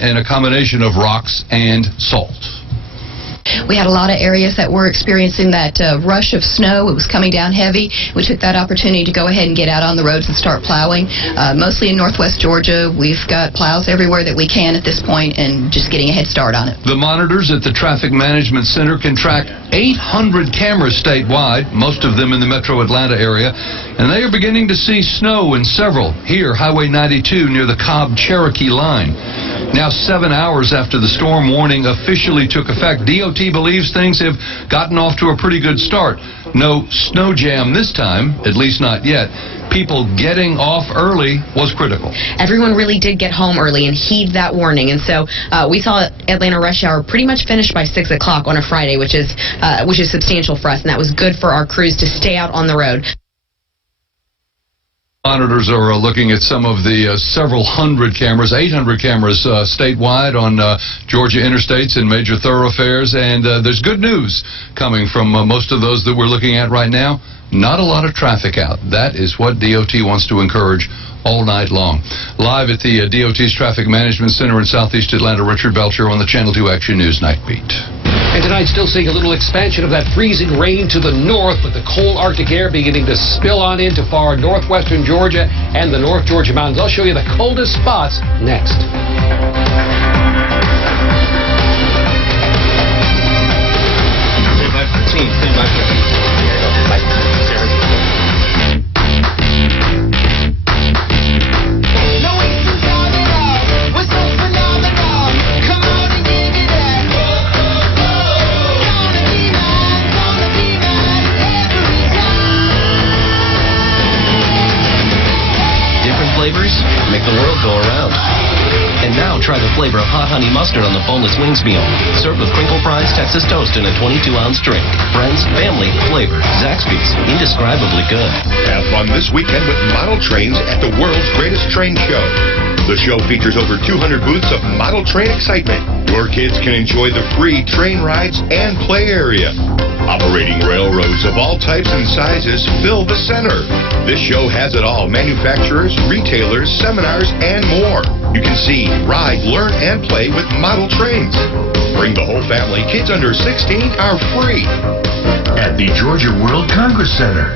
and a combination of rocks and salt. We had a lot of areas that were experiencing that rush of snow. It was coming down heavy. We took that opportunity to go ahead and get out on the roads and start plowing. Mostly in northwest Georgia, we've got plows everywhere that we can at this point and just getting a head start on it. The monitors at the Traffic Management Center can track 800 cameras statewide, most of them in the metro Atlanta area, and they are beginning to see snow in several. Here, Highway 92 near the Cobb-Cherokee line. Now 7 hours after the storm warning officially took effect, DOT believes things have gotten off to a pretty good start. No snow jam this time, at least not yet. People getting off early was critical. Everyone really did get home early and heed that warning, and so we saw Atlanta rush hour pretty much finished by 6 o'clock on a Friday, which is substantial for us, and that was good for our crews to stay out on the road. Monitors are looking at some of the several hundred cameras, 800 cameras statewide on Georgia interstates and major thoroughfares. And there's good news coming from most of those that we're looking at right now. Not a lot of traffic out. That is what DOT wants to encourage all night long. Live at the DOT's Traffic Management Center in Southeast Atlanta, Richard Belcher on the Channel 2 Action News Night Beat. And tonight, still seeing a little expansion of that freezing rain to the north, with the cold Arctic air beginning to spill on into far northwestern Georgia and the North Georgia mountains. I'll show you the coldest spots next. Flavors make the world go around. And now try the flavor of hot honey mustard on the boneless wings meal. Served with crinkle fries, Texas toast, and a 22-ounce drink. Friends, family, flavor. Zaxby's. Indescribably good. Have fun this weekend with model trains at the world's greatest train show. The show features over 200 booths of model train excitement. Your kids can enjoy the free train rides and play area. Operating railroads of all types and sizes fill the center. This show has it all: manufacturers, retailers, seminars, and more. You can see, ride, learn, and play with model trains. Bring the whole family. Kids under 16 are free at the Georgia World Congress Center.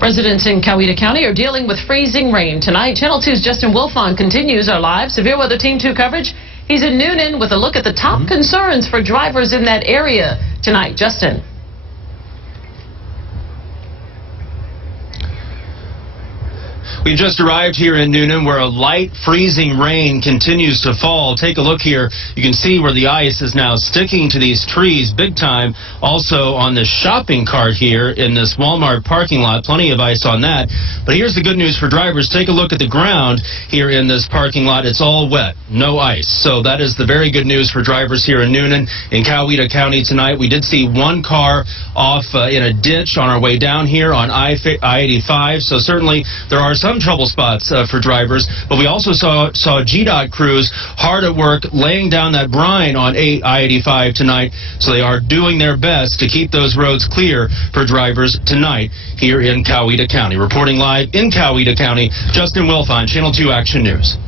Residents in Coweta County are dealing with freezing rain tonight. Channel 2's Justin Wilfon continues our live Severe Weather Team 2 coverage. He's in Noonan with a look at the top concerns for drivers in that area tonight. Justin. We just arrived here in Noonan where a light freezing rain continues to fall. Take a look here. You can see where the ice is now sticking to these trees big time. Also on the shopping cart here in this Walmart parking lot, plenty of ice on that. But here's the good news for drivers. Take a look at the ground here in this parking lot. It's all wet, no ice. So that is the very good news for drivers here in Noonan. In Coweta County tonight, we did see one car off in a ditch on our way down here on I-85. So certainly there are some trouble spots for drivers, but we also saw GDOT crews hard at work laying down that brine on I-85 tonight, so they are doing their best to keep those roads clear for drivers tonight here in Coweta County. Reporting live in Coweta County, Justin Wilfon, Channel 2 Action News.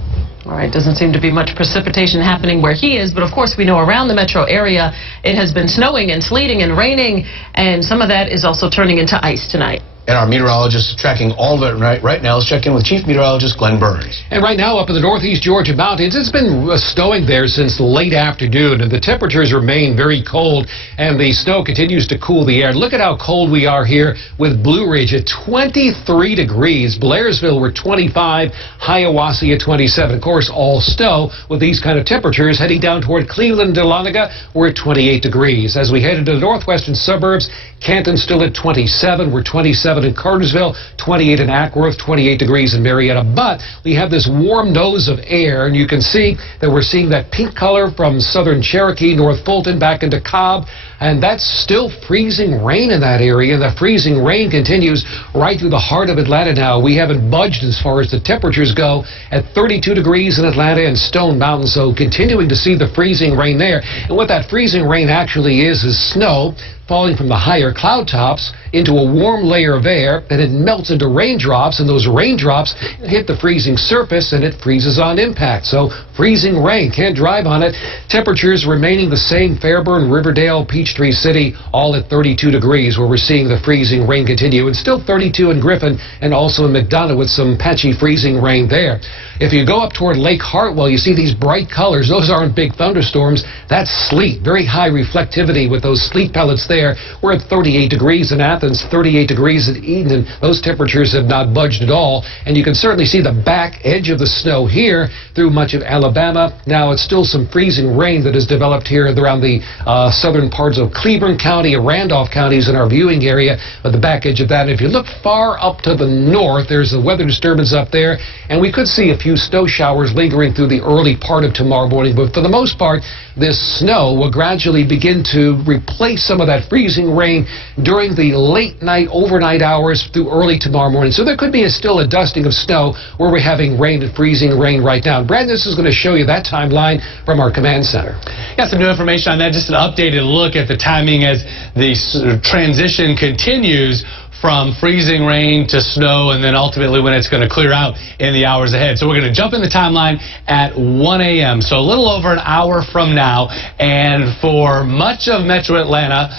All right, doesn't seem to be much precipitation happening where he is, but of course we know around the metro area it has been snowing and sleeting and raining, and some of that is also turning into ice tonight. And our meteorologist is tracking all of it right now. Let's check in with Chief Meteorologist Glenn Burns. And right now up in the northeast Georgia mountains, it's been snowing there since late afternoon, and the temperatures remain very cold, and the snow continues to cool the air. Look at how cold we are here with Blue Ridge at 23 degrees. Blairsville, we're 25. Hiawassee at 27. Of course, all snow with these kind of temperatures. Heading down toward Cleveland and Dahlonega, we're at 28 degrees. As we head into the northwestern suburbs, Canton still at 27. We're 27 in Cartersville, 28 in Ackworth, 28 degrees in Marietta. But we have this warm nose of air, and you can see that we're seeing that pink color from southern Cherokee, North Fulton, back into Cobb. and that's still freezing rain in that area. The freezing rain continues right through the heart of Atlanta now. We haven't budged as far as the temperatures go at 32 degrees in Atlanta and Stone Mountain, so continuing to see the freezing rain there. And what that freezing rain actually is snow falling from the higher cloud tops into a warm layer of air, and it melts into raindrops, and those raindrops hit the freezing surface, and it freezes on impact. So freezing rain, can't drive on it. Temperatures remaining the same, Fairburn, Riverdale, Peachtree City, all at 32 degrees, where we're seeing the freezing rain continue, and still 32 in Griffin and also in McDonough with some patchy freezing rain there. If you go up toward Lake Hartwell, you see these bright colors. Those aren't big thunderstorms. That's sleet, very high reflectivity with those sleet pellets there. We're at 38 degrees in Athens, 38 degrees at Eden, and those temperatures have not budged at all. And you can certainly see the back edge of the snow here through much of Alabama. Now, it's still some freezing rain that has developed here around the southern parts of Cleburne County and Randolph counties in our viewing area, but the back edge of that. And if you look far up to the north, there's a weather disturbance up there, and we could see a few snow showers lingering through the early part of tomorrow morning. But for the most part, this snow will gradually begin to replace some of that freezing rain during the late night, overnight hours through early tomorrow morning. So there could be still a dusting of snow where we're having rain and freezing rain right now. Brad, this is going to show you that timeline from our command center. Got some new information on that, just an updated look at the timing as the transition continues from freezing rain to snow, and then ultimately when it's going to clear out in the hours ahead. So we're going to jump in the timeline at 1 a.m., so a little over an hour from now. And for much of metro Atlanta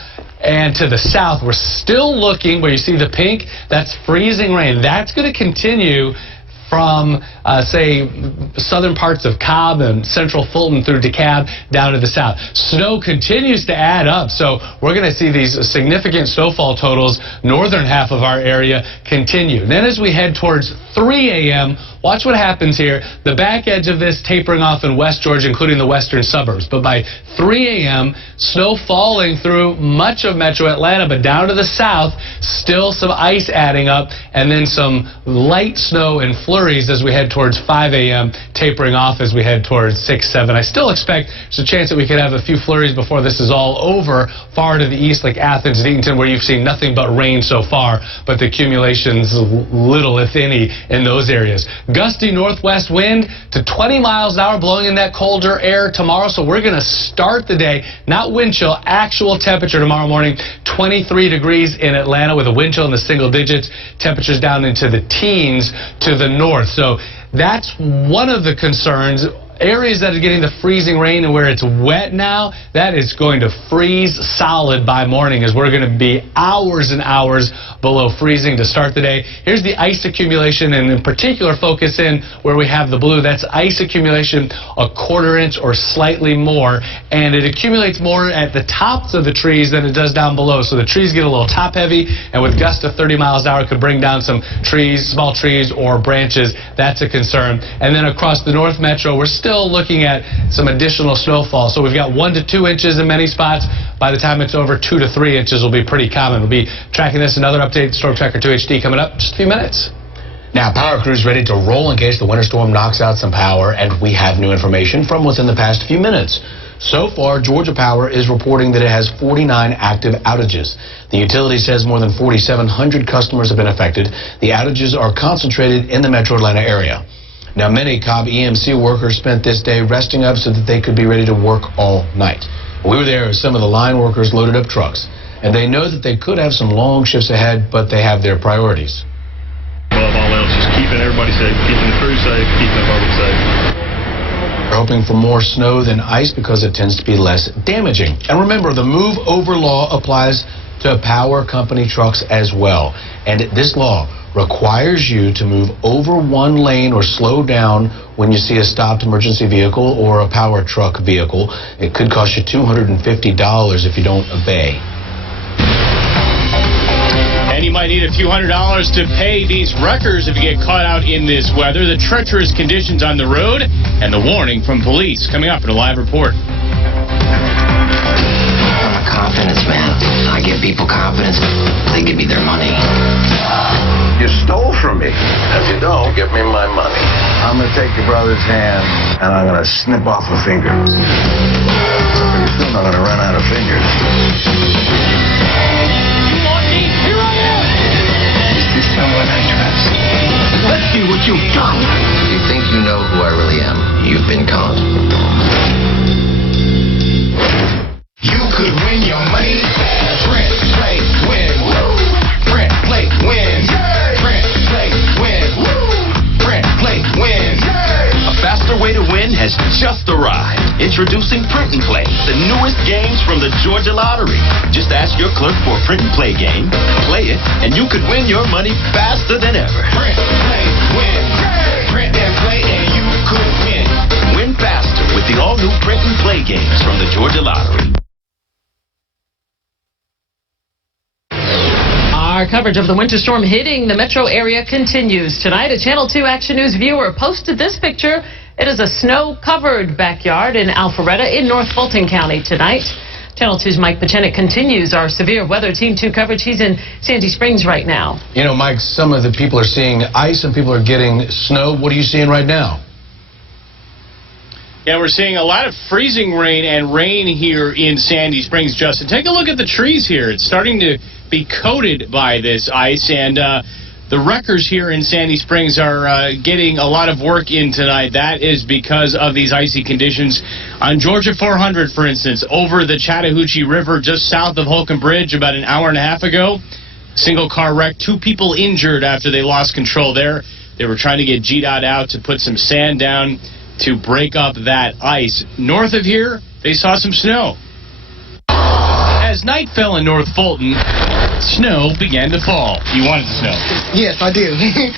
and to the south, we're still looking where you see the pink. That's freezing rain. That's going to continue from, say, southern parts of Cobb and central Fulton through DeKalb down to the south. Snow continues to add up, so we're going to see these significant snowfall totals, northern half of our area, continue. Then as we head towards 3 a.m., watch what happens here. The back edge of this tapering off in West Georgia, including the western suburbs. But by 3 a.m., snow falling through much of metro Atlanta, but down to the south, still some ice adding up, and then some light snow and flurries as we head towards 5 a.m., tapering off as we head towards 6, 7. I still expect there's a chance that we could have a few flurries before this is all over, far to the east like Athens and Eatonton, where you've seen nothing but rain so far, but the accumulation's little, if any, in those areas. Gusty northwest wind to 20 miles an hour blowing in that colder air tomorrow. So we're going to start the day, not wind chill, actual temperature tomorrow morning, 23 degrees in Atlanta with a wind chill in the single digits, temperatures down into the teens to the north. So that's one of the concerns. Areas that are getting the freezing rain and where it's wet now, that is going to freeze solid by morning, as we're going to be hours and hours below freezing to start the day. Here's the ice accumulation, and in particular focus in where we have the blue. That's ice accumulation a quarter inch or slightly more, and it accumulates more at the tops of the trees than it does down below. So the trees get a little top heavy, and with gusts of 30 miles an hour, it could bring down some trees, small trees or branches. That's a concern. And then across the north metro, we're still looking at some additional snowfall. So we've got 1 to 2 inches in many spots. By the time it's over, 2 to 3 inches will be pretty common. We'll be tracking this. Another update, Storm Tracker 2 HD coming up in just a few minutes. Now, power crews ready to roll in case the winter storm knocks out some power, and we have new information from within the past few minutes. So far, Georgia Power is reporting that it has 49 active outages. The utility says more than 4,700 customers have been affected. The outages are concentrated in the metro Atlanta area. Now, many Cobb EMC workers spent this day resting up so that they could be ready to work all night. We were there as some of the line workers loaded up trucks, and they know that they could have some long shifts ahead, but they have their priorities. Above all else, just keeping everybody safe, keeping the crew safe, keeping the public safe. We're hoping for more snow than ice because it tends to be less damaging. And remember, the move over law applies to power company trucks as well. And this law requires you to move over one lane or slow down when you see a stopped emergency vehicle or a power truck vehicle. It could cost you $250 if you don't obey. And you might need a few $100s to pay these wreckers if you get caught out in this weather. The treacherous conditions on the road and the warning from police. Coming up in a live report. I'm a confidence man. I give people confidence. They give me their money. You stole from me. If you don't, give me my money. I'm going to take your brother's hand, and I'm going to snip off a finger. But you're still not going to run out of fingers. This is someone I trust. Let's see what you've got. You think you know who I really am? You've been conned. You could win your money. Print, play, win. Print, play, win. Print, play, win. Print, play, win. A faster way to win has just arrived. Introducing Print and Play, the newest games from the Georgia Lottery. Just ask your clerk for a Print and Play game, play it, and you could win your money faster than ever. Print, play, win. Print and play, and you could win. Win faster with the all-new Print and Play games from the Georgia Lottery. Our coverage of the winter storm hitting the metro area continues. Tonight, a Channel 2 Action News viewer posted this picture. It is a snow-covered backyard in Alpharetta in North Fulton County tonight. Channel 2's Mike Pachenik continues our severe weather Team 2 coverage. He's in Sandy Springs right now. You know, Mike, some of the people are seeing ice and people are getting snow. What are you seeing right now? Yeah, we're seeing a lot of freezing rain and rain here in Sandy Springs, Justin. Take a look at the trees here. It's starting to be coated by this ice, and the wreckers here in Sandy Springs are getting a lot of work in tonight. That is because of these icy conditions. On Georgia 400, for instance, over the Chattahoochee River just south of Holcomb Bridge about an hour and a half ago, single car wreck, 2 people injured after they lost control there. They were trying to get GDOT out to put some sand down to break up that ice. North of here, they saw some snow. As night fell in North Fulton, snow began to fall. You wanted the snow? Yes, I do.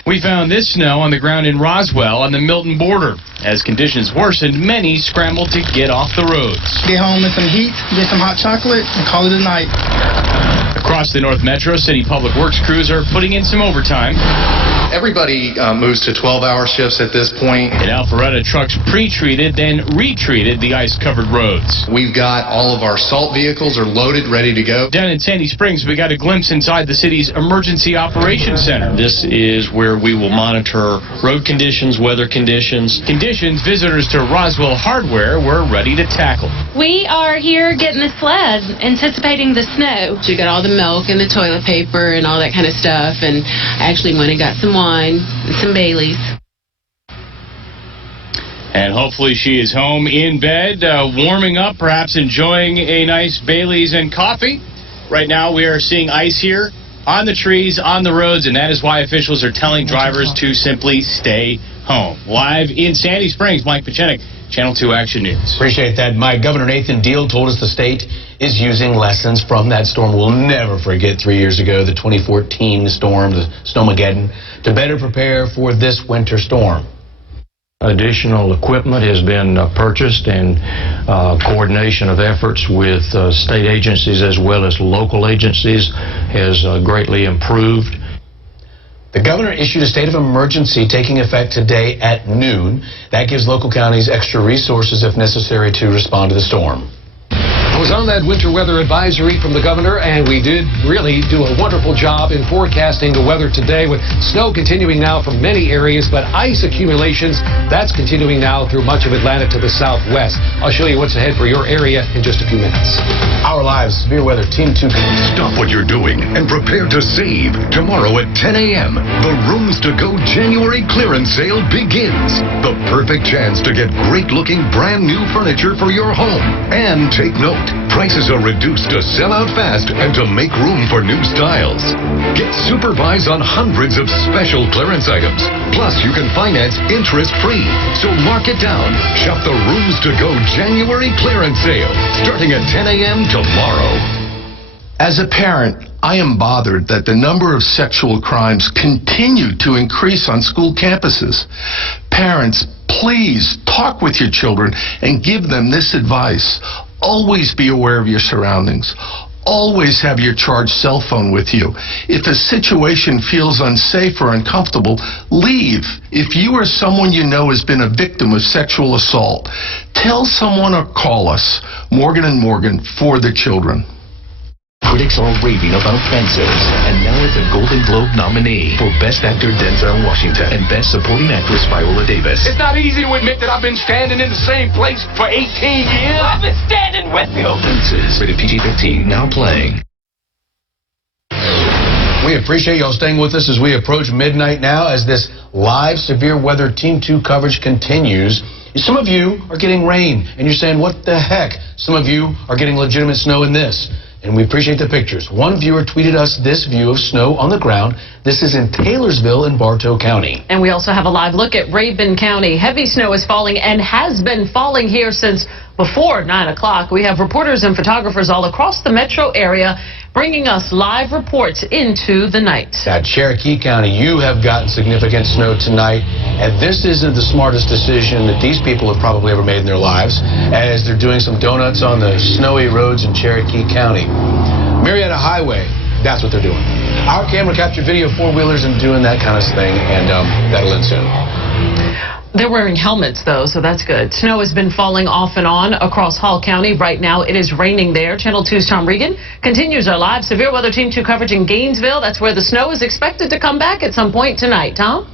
We found this snow on the ground in Roswell on the Milton border. As conditions worsened, many scrambled to get off the roads. Get home with some heat, get some hot chocolate, and call it a night. Across the North Metro, city public works crews are putting in some overtime. Everybody moves to 12-hour shifts at this point. In Alpharetta, trucks pre-treated, then retreated the ice-covered roads. We've got all of our salt vehicles are loaded, ready to go. Down in Sandy Springs, we got a glimpse inside the city's Emergency Operations Center. This is where we will monitor road conditions, weather conditions. Conditions visitors to Roswell Hardware were ready to tackle. We are here getting the sled, anticipating the snow. We got all the milk and the toilet paper and all that kind of stuff, and I actually went and got some wine and some Baileys. And hopefully she is home in bed, warming up, perhaps enjoying a nice Baileys and coffee. Right now we are seeing ice here on the trees, on the roads, and that is why officials are telling drivers to simply stay home. Live in Sandy Springs, Mike Pachenik, Channel 2 Action News. Appreciate that, Mike. Governor Nathan Deal told us the state is using lessons from that storm. We'll never forget 3 years ago, the 2014 storm, the Snowmageddon, to better prepare for this winter storm. Additional equipment has been purchased, and coordination of efforts with state agencies as well as local agencies has greatly improved. The governor issued a state of emergency taking effect today at noon. That gives local counties extra resources if necessary to respond to the storm. I was on that winter weather advisory from the governor, and we did really do a wonderful job in forecasting the weather today, with snow continuing now from many areas, but ice accumulations, that's continuing now through much of Atlanta to the southwest. I'll show you what's ahead for your area in just a few minutes. Our Lives Severe Weather Team 2. Stop what you're doing and prepare to save. Tomorrow at 10 a.m., the Rooms to Go January clearance sale begins. The perfect chance to get great-looking brand new furniture for your home. And take note, prices are reduced to sell out fast and to make room for new styles. Get super buys on hundreds of special clearance items. Plus, you can finance interest-free. So mark it down. Shop the Rooms to Go January clearance sale starting at 10 a.m. tomorrow. As a parent, I am bothered that the number of sexual crimes continue to increase on school campuses. Parents, please talk with your children and give them this advice. Always be aware of your surroundings. Always have your charged cell phone with you. If a situation feels unsafe or uncomfortable, leave. If you or someone you know has been a victim of sexual assault, tell someone or call us. Morgan & Morgan, for the children. Critics are raving about Fences, and now it's a Golden Globe nominee for Best Actor Denzel Washington and Best Supporting Actress Viola Davis. It's not easy to admit that I've been standing in the same place for 18 years. I've been standing with you. Fences, rated PG-13, now playing. We appreciate y'all staying with us as we approach midnight now as this live severe weather Team 2 coverage continues. Some of you are getting rain, and you're saying, what the heck? Some of you are getting legitimate snow in this. And we appreciate the pictures. One viewer tweeted us this view of snow on the ground. This is in Taylorsville in Bartow County. And we also have a live look at Rabun County. Heavy snow is falling and has been falling here since before 9 o'clock. We have reporters and photographers all across the metro area bringing us live reports into the night. At Cherokee County, you have gotten significant snow tonight, and this isn't the smartest decision that these people have probably ever made in their lives, as they're doing some donuts on the snowy roads in Cherokee County. Marietta Highway, that's what they're doing. Our camera captured video of four-wheelers and doing that kind of thing, and that'll end soon. They're wearing helmets, though, so that's good. Snow has been falling off and on across Hall County. Right now, it is raining there. Channel 2's Tom Regan continues our live severe weather Team 2 coverage in Gainesville. That's where the snow is expected to come back at some point tonight. Tom?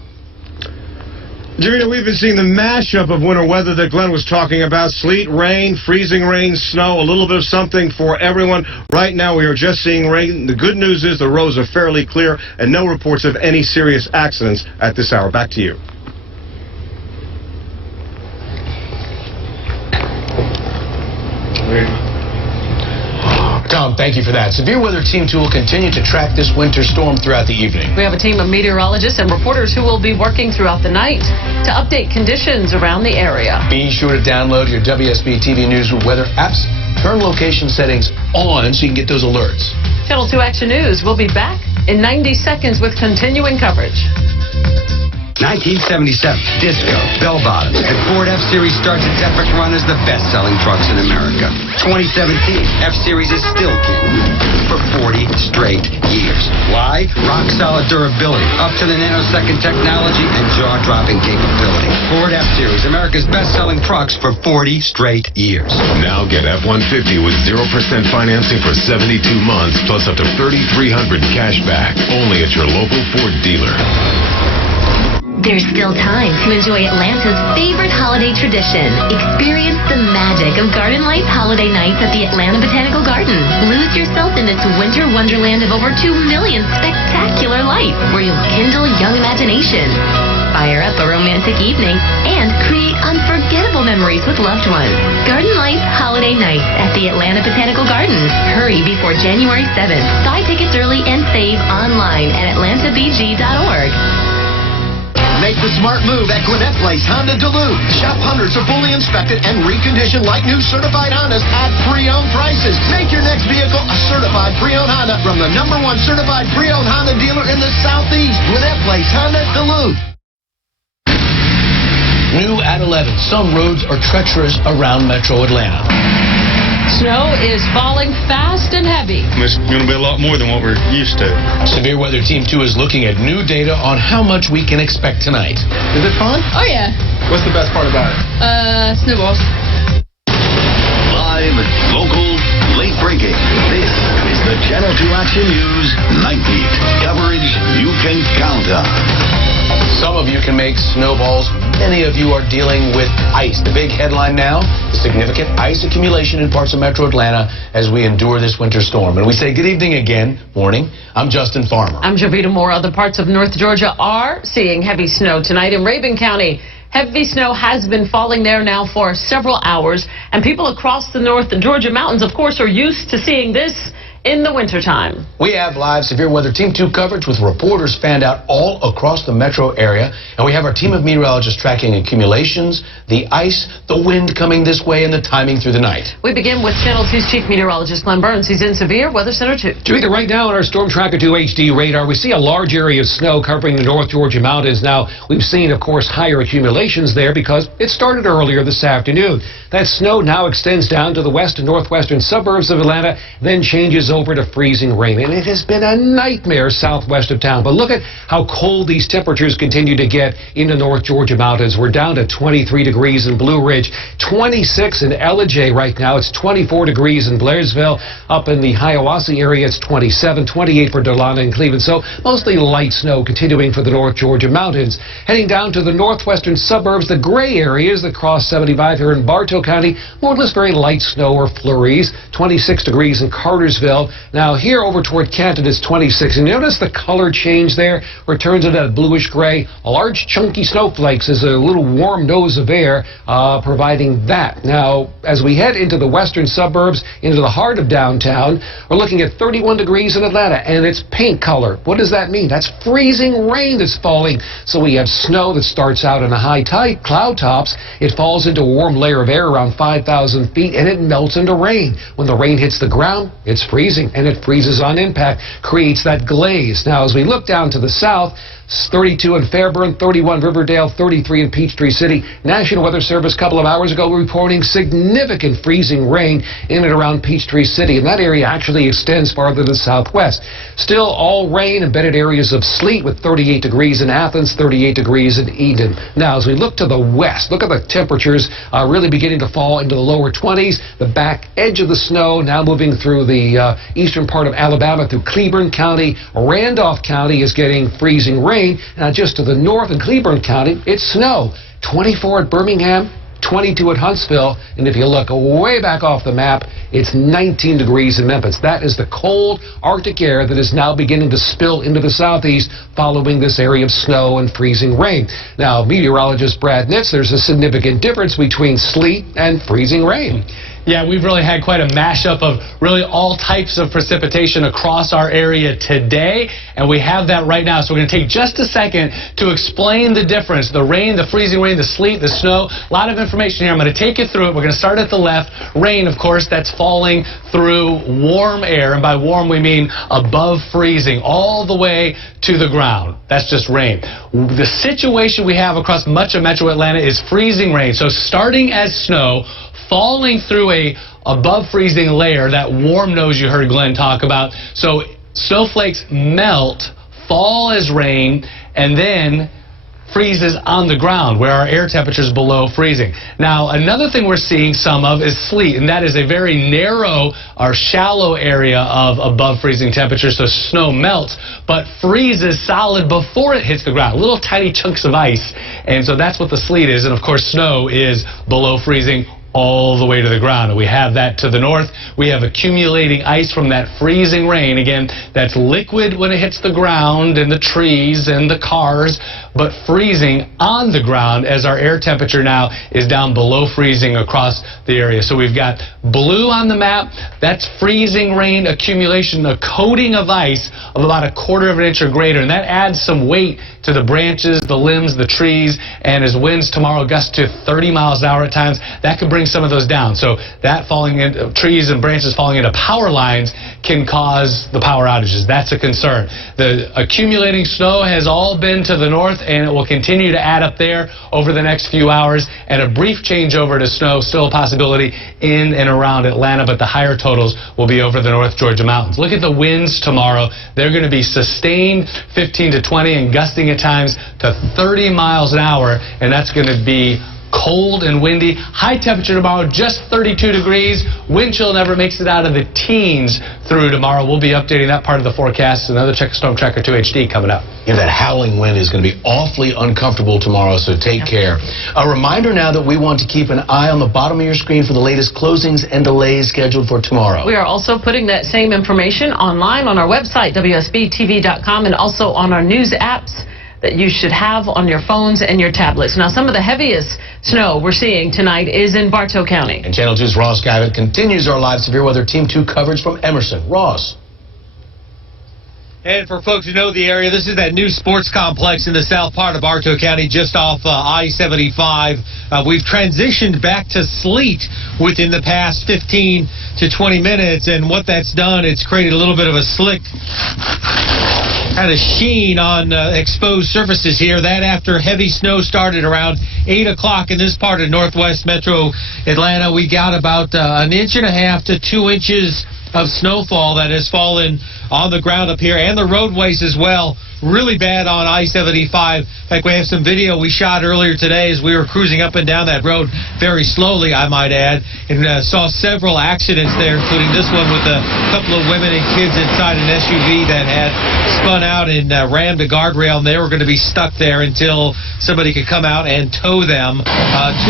Jarita, we've been seeing the mashup of winter weather that Glenn was talking about. Sleet, rain, freezing rain, snow, a little bit of something for everyone. Right now, we are just seeing rain. The good news is the roads are fairly clear and no reports of any serious accidents at this hour. Back to you. Tom, thank you for that. Severe Weather Team 2 will continue to track this winter storm throughout the evening. We have a team of meteorologists and reporters who will be working throughout the night to update conditions around the area. Be sure to download your WSB TV News weather apps. Turn location settings on so you can get those alerts. Channel 2 Action News will be back in 90 seconds with continuing coverage. 1977, Disco, Bell Bottoms, and Ford F-Series starts its epic run as the best-selling trucks in America. 2017, F-Series is still king for 40 straight years. Why? Rock-solid durability, up to the nanosecond technology, and jaw-dropping capability. Ford F-Series, America's best-selling trucks for 40 straight years. Now get F-150 with 0% financing for 72 months, plus up to $3,300 cash back. Only at your local Ford dealer. There's still time to enjoy Atlanta's favorite holiday tradition. Experience the magic of Garden Lights Holiday Nights at the Atlanta Botanical Garden. Lose yourself in this winter wonderland of over 2 million spectacular lights, where you'll kindle young imagination, fire up a romantic evening, and create unforgettable memories with loved ones. Garden Lights Holiday Nights at the Atlanta Botanical Garden. Hurry before January 7th. Buy tickets early and save online at atlantabg.org. Make the smart move at Gwinnett Place Honda Duluth. Shop hundreds of fully inspected and reconditioned like new certified Hondas at pre-owned prices. Make your next vehicle a certified pre-owned Honda from the #1 certified pre-owned Honda dealer in the Southeast. Gwinnett Place Honda Duluth. New at 11. Some roads are treacherous around Metro Atlanta. Snow is falling fast and heavy. It's going to be a lot more than what we're used to. Severe Weather Team 2 is looking at new data on how much we can expect tonight. Is it fun? Oh, yeah. What's the best part about it? Snowballs. Live, local, late breaking. This is the Channel 2 Action News Night Beat. Coverage you can count on. Some of you can make snowballs. Many of you are dealing with ice. The big headline now, the significant ice accumulation in parts of Metro Atlanta as we endure this winter storm. And we say good evening again. Morning. I'm Justin Farmer. I'm Jovita Moore. Other parts of North Georgia are seeing heavy snow tonight in Rabun County. Heavy snow has been falling there now for several hours, and people across the North Georgia mountains, of course, are used to seeing this in the wintertime. We have live Severe Weather Team 2 coverage with reporters fanned out all across the metro area. And we have our team of meteorologists tracking accumulations, the ice, the wind coming this way, and the timing through the night. We begin with Channel 2's Chief Meteorologist Glenn Burns. He's in Severe Weather Center 2. Jarita, right now on our Storm Tracker 2 HD radar, we see a large area of snow covering the North Georgia mountains. Now, we've seen, of course, higher accumulations there because it started earlier this afternoon. That snow now extends down to the west and northwestern suburbs of Atlanta, then changes is over to freezing rain, and it has been a nightmare southwest of town. But look at how cold these temperatures continue to get in the North Georgia mountains. We're down to 23 degrees in Blue Ridge, 26 in Ellijay right now. It's 24 degrees in Blairsville. Up in the Hiawassee area, it's 27, 28 for Delana and Cleveland. So mostly light snow continuing for the North Georgia mountains. Heading down to the northwestern suburbs, the gray areas that cross 75 here in Bartow County, more or less very light snow or flurries. 26 degrees in Cartersville. Now here over toward Canton, it's 26. And notice the color change there, where it turns into that bluish gray. A large chunky snowflakes is a little warm nose of air providing that. Now, as we head into the western suburbs, into the heart of downtown, we're looking at 31 degrees in Atlanta, and it's paint color. What does that mean? That's freezing rain that's falling. So we have snow that starts out in a high tide, cloud tops. It falls into a warm layer of air around 5,000 feet, and it melts into rain. When the rain hits the ground, it's freezing, and it freezes on impact, creates that glaze. Now, as we look down to the south, 32 in Fairburn, 31 Riverdale, 33 in Peachtree City. National Weather Service a couple of hours ago reporting significant freezing rain in and around Peachtree City, and that area actually extends farther to the southwest. Still all rain, embedded areas of sleet with 38 degrees in Athens, 38 degrees in Eden. Now, as we look to the west, look at the temperatures really beginning to fall into the lower 20s. The back edge of the snow now moving through the eastern part of Alabama through Cleburne County. Randolph County is getting freezing rain. Now, just to the north in Cleburne County, it's snow. 24 at Birmingham, 22 at Huntsville, and if you look way back off the map, it's 19 degrees in Memphis. That is the cold Arctic air that is now beginning to spill into the southeast following this area of snow and freezing rain. Now, meteorologist Brad Nitz, there's a significant difference between sleet and freezing rain. Yeah, we've really had quite a mashup of really all types of precipitation across our area today, and we have that right now. So we're going to take just a second to explain the difference. The rain, the freezing rain, the sleet, the snow, a lot of information here. I'm going to take you through it. We're going to start at the left. Rain, of course, that's falling through warm air, and by warm we mean above freezing, all the way to the ground. That's just rain. The situation we have across much of metro Atlanta is freezing rain. So starting as snow, falling through a above freezing layer, that warm nose you heard Glenn talk about. So snowflakes melt, fall as rain, and then freezes on the ground where our air temperature is below freezing. Now, another thing we're seeing some of is sleet, and that is a very narrow or shallow area of above freezing temperature. So snow melts, but freezes solid before it hits the ground, little tiny chunks of ice. And so that's what the sleet is. And of course, snow is below freezing all the way to the ground. And we have that to the north. We have accumulating ice from that freezing rain. Again, that's liquid when it hits the ground and the trees and the cars, but freezing on the ground as our air temperature now is down below freezing across the area. So we've got blue on the map. That's freezing rain accumulation, a coating of ice of about 1/4 of an inch or greater, and that adds some weight to the branches, the limbs, the trees, and as winds tomorrow gust to 30 miles an hour at times, that could bring some of those down. So that falling in, trees and branches falling into power lines can cause the power outages. That's a concern. The accumulating snow has all been to the north, and it will continue to add up there over the next few hours, and a brief changeover to snow, still a possibility in and around Atlanta, but the higher totals will be over the North Georgia mountains. Look at the winds tomorrow. They're going to be sustained 15 to 20 and gusting at times to 30 miles an hour, and that's going to be cold and windy. High temperature tomorrow, just 32 degrees. Wind chill never makes it out of the teens through tomorrow. We'll be updating that part of the forecast. Another Storm Tracker 2 HD coming up. Yeah, that howling wind is going to be awfully uncomfortable tomorrow, so take care. A reminder now that we want to keep an eye on the bottom of your screen for the latest closings and delays scheduled for tomorrow. We are also putting that same information online on our website, WSBTV.com, and also on our news apps that you should have on your phones and your tablets. Now, some of the heaviest snow we're seeing tonight is in Bartow County. And Channel 2's Ross Gavitt continues our live severe weather Team 2 coverage from Emerson. Ross. And for folks who know the area, this is that new sports complex in the south part of Bartow County, just off I-75. We've transitioned back to sleet within the past 15 to 20 minutes, and what that's done, it's created a little bit of a slick Kind of sheen on exposed surfaces here. That after heavy snow started around 8 o'clock in this part of northwest metro Atlanta. We got about 1.5 to 2 inches of snowfall that has fallen on the ground up here and the roadways as well. Really bad on I-75. In fact, we have some video we shot earlier today as we were cruising up and down that road very slowly, I might add, and saw several accidents there, including this one with a couple of women and kids inside an SUV that had spun out and rammed a guardrail, and they were going to be stuck there until somebody could come out and tow them.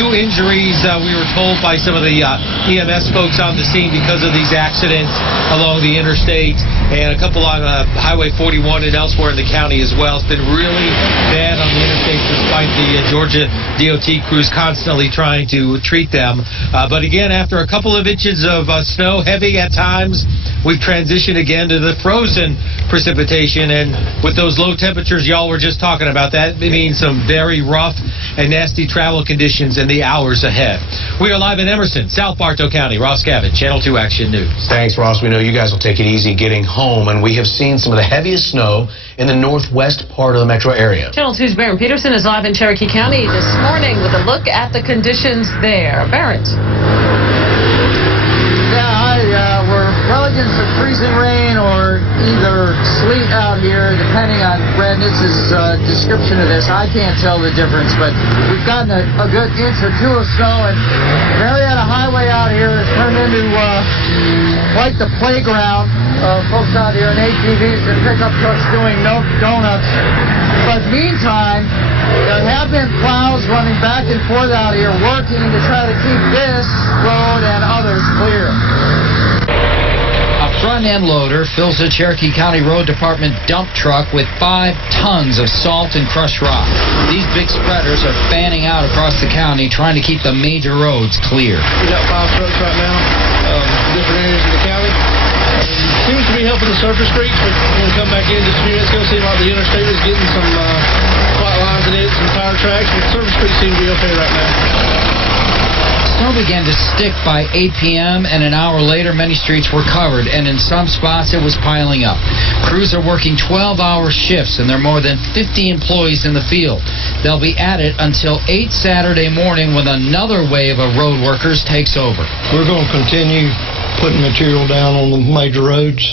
2 injuries, we were told by some of the EMS folks on the scene because of these accidents along the interstate, and a couple on Highway 41 and elsewhere in the county as well. It's been really bad on the interstate despite the Georgia DOT crews constantly trying to treat them. But again, after a couple of inches of snow, heavy at times, we've transitioned again to the frozen precipitation, and with those low temperatures y'all were just talking about, that means some very rough and nasty travel conditions in the hours ahead. We are live in Emerson, South Bartow County. Ross Gavin, Channel 2 Action News. Thanks, Ross. We know you guys will take it easy getting home, and we have seen some of the heaviest snow in the northwest part of the metro area. Channel 2's Barron Peterson is live in Cherokee County this morning with a look at the conditions there. Barron. We're probably getting some freezing rain or either sleet out here, depending on Brad Nitz's description of this. I can't tell the difference, but we've gotten a good inch or two of snow, and Marietta Highway out here has turned into quite the playground. Folks out here in ATVs and pickup trucks doing donuts. But meantime, there have been plows running back and forth out here working to try to keep this road and others clear. A front-end loader fills a Cherokee County Road Department dump truck with 5 tons of salt and crushed rock. These big spreaders are fanning out across the county trying to keep the major roads clear. We got 5 trucks right now, different areas of the county. Seems to be helping the surface streets, but when we come back in just a few minutes ago, it seemed like the interstate was getting some flat lines in it, some tire tracks, but the surface streets seem to be okay right now. Snow began to stick by 8 p.m., and an hour later, many streets were covered, and in some spots, it was piling up. Crews are working 12-hour shifts, and there are more than 50 employees in the field. They'll be at it until 8 Saturday morning when another wave of road workers takes over. We're going to continue putting material down on the major roads,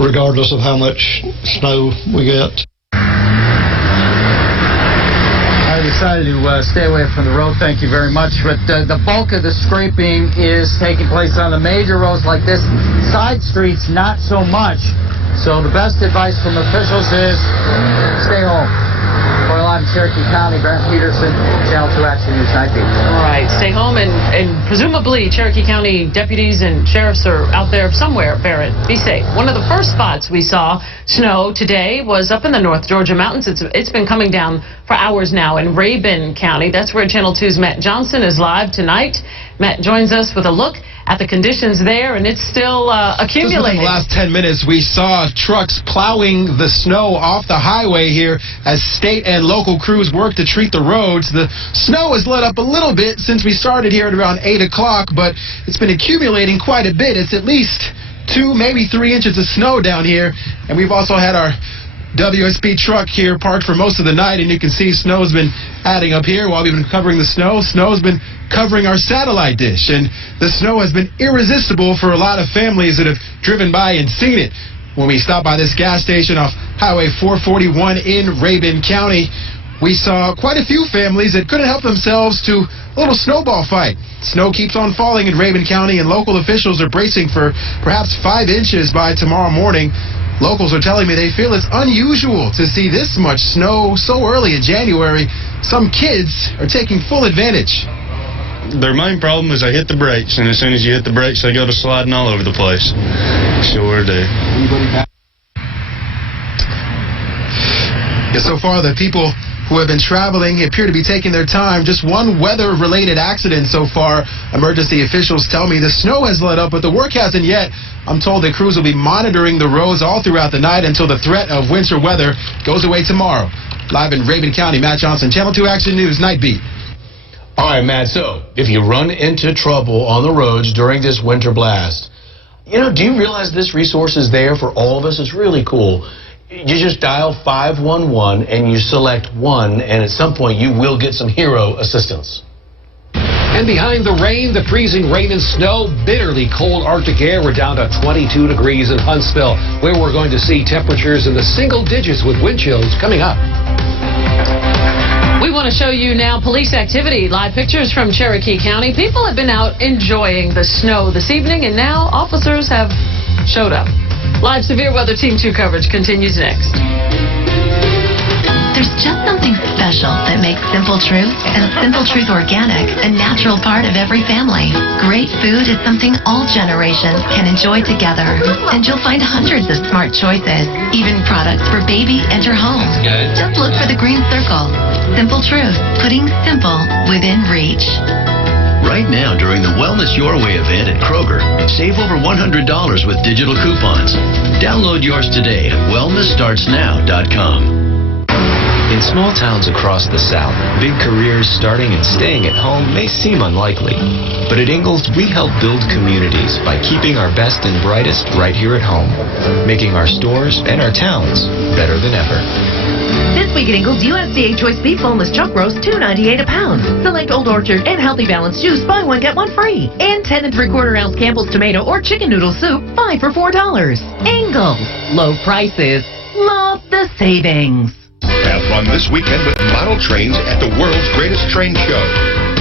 regardless of how much snow we get. I decided to stay away from the road, thank you very much, but the bulk of the scraping is taking place on the major roads like this. Side streets, not so much. So the best advice from officials is stay home. Well, I'm Cherokee County, Barron Peterson, Channel 2 Action News, Night Beat. All right, stay home, and presumably Cherokee County deputies and sheriffs are out there somewhere. Barrett, be safe. One of the first spots we saw snow today was up in the North Georgia mountains. It's been coming down for hours now in Rabun County. That's where Channel 2's Matt Johnson is live tonight. Matt joins us with a look at the conditions there, and it's still accumulating. Just within the last 10 minutes, we saw trucks plowing the snow off the highway here as state and local crews work to treat the roads. The snow has let up a little bit since we started here at around 8 o'clock, but it's been accumulating quite a bit. It's at least 2, maybe 3 inches of snow down here, and we've also had our WSB truck here parked for most of the night, and you can see snow's been adding up here while we've been covering the snow. Snow's been covering our satellite dish, and the snow has been irresistible for a lot of families that have driven by and seen it. When we stopped by this gas station off Highway 441 in Rabun County, we saw quite a few families that couldn't help themselves to a little snowball fight. Snow keeps on falling in Rabun County, and local officials are bracing for perhaps 5 inches by tomorrow morning. Locals are telling me they feel it's unusual to see this much snow so early in January. Some kids are taking full advantage. Their main problem is they hit the brakes, and as soon as you hit the brakes, they go to sliding all over the place. Sure do. Yeah, so far, the people who have been traveling appear to be taking their time. Just one weather-related accident so far. Emergency officials tell me the snow has let up, but the work hasn't yet. I'm told the crews will be monitoring the roads all throughout the night until the threat of winter weather goes away tomorrow. Live in Rabun County, Matt Johnson, Channel 2 Action News, Night Beat. All right, Matt, so if you run into trouble on the roads during this winter blast, You know, do you realize this resource is there for all of us? It's really cool. You just dial 511 and you select 1, and at some point you will get some hero assistance. And behind the rain, the freezing rain and snow, bitterly cold Arctic air. We're down to 22 degrees in Huntsville, where we're going to see temperatures in the single digits with wind chills coming up. We want to show you now police activity. Live pictures from Cherokee County. People have been out enjoying the snow this evening, and now officers have showed up. Live Severe Weather Team 2 coverage continues next. There's just something special that makes Simple Truth and Simple Truth Organic a natural part of every family. Great food is something all generations can enjoy together. And you'll find hundreds of smart choices, even products for baby and your home. Just look for the green circle. Simple Truth, putting simple within reach. Right now, during the Wellness Your Way event at Kroger, save over $100 with digital coupons. Download yours today at wellnessstartsnow.com. In small towns across the South, big careers starting and staying at home may seem unlikely. But at Ingalls, we help build communities by keeping our best and brightest right here at home, making our stores and our towns better than ever. This week at Ingalls, USDA Choice Beef Boneless Chuck Roast, $2.98 a pound. Select Old Orchard and Healthy Balance Juice, buy one, get one free. And 10 3/4 ounce Campbell's Tomato or Chicken Noodle Soup, 5 for $4. Ingalls, low prices, love the savings. Have fun this weekend with model trains at the world's greatest train show.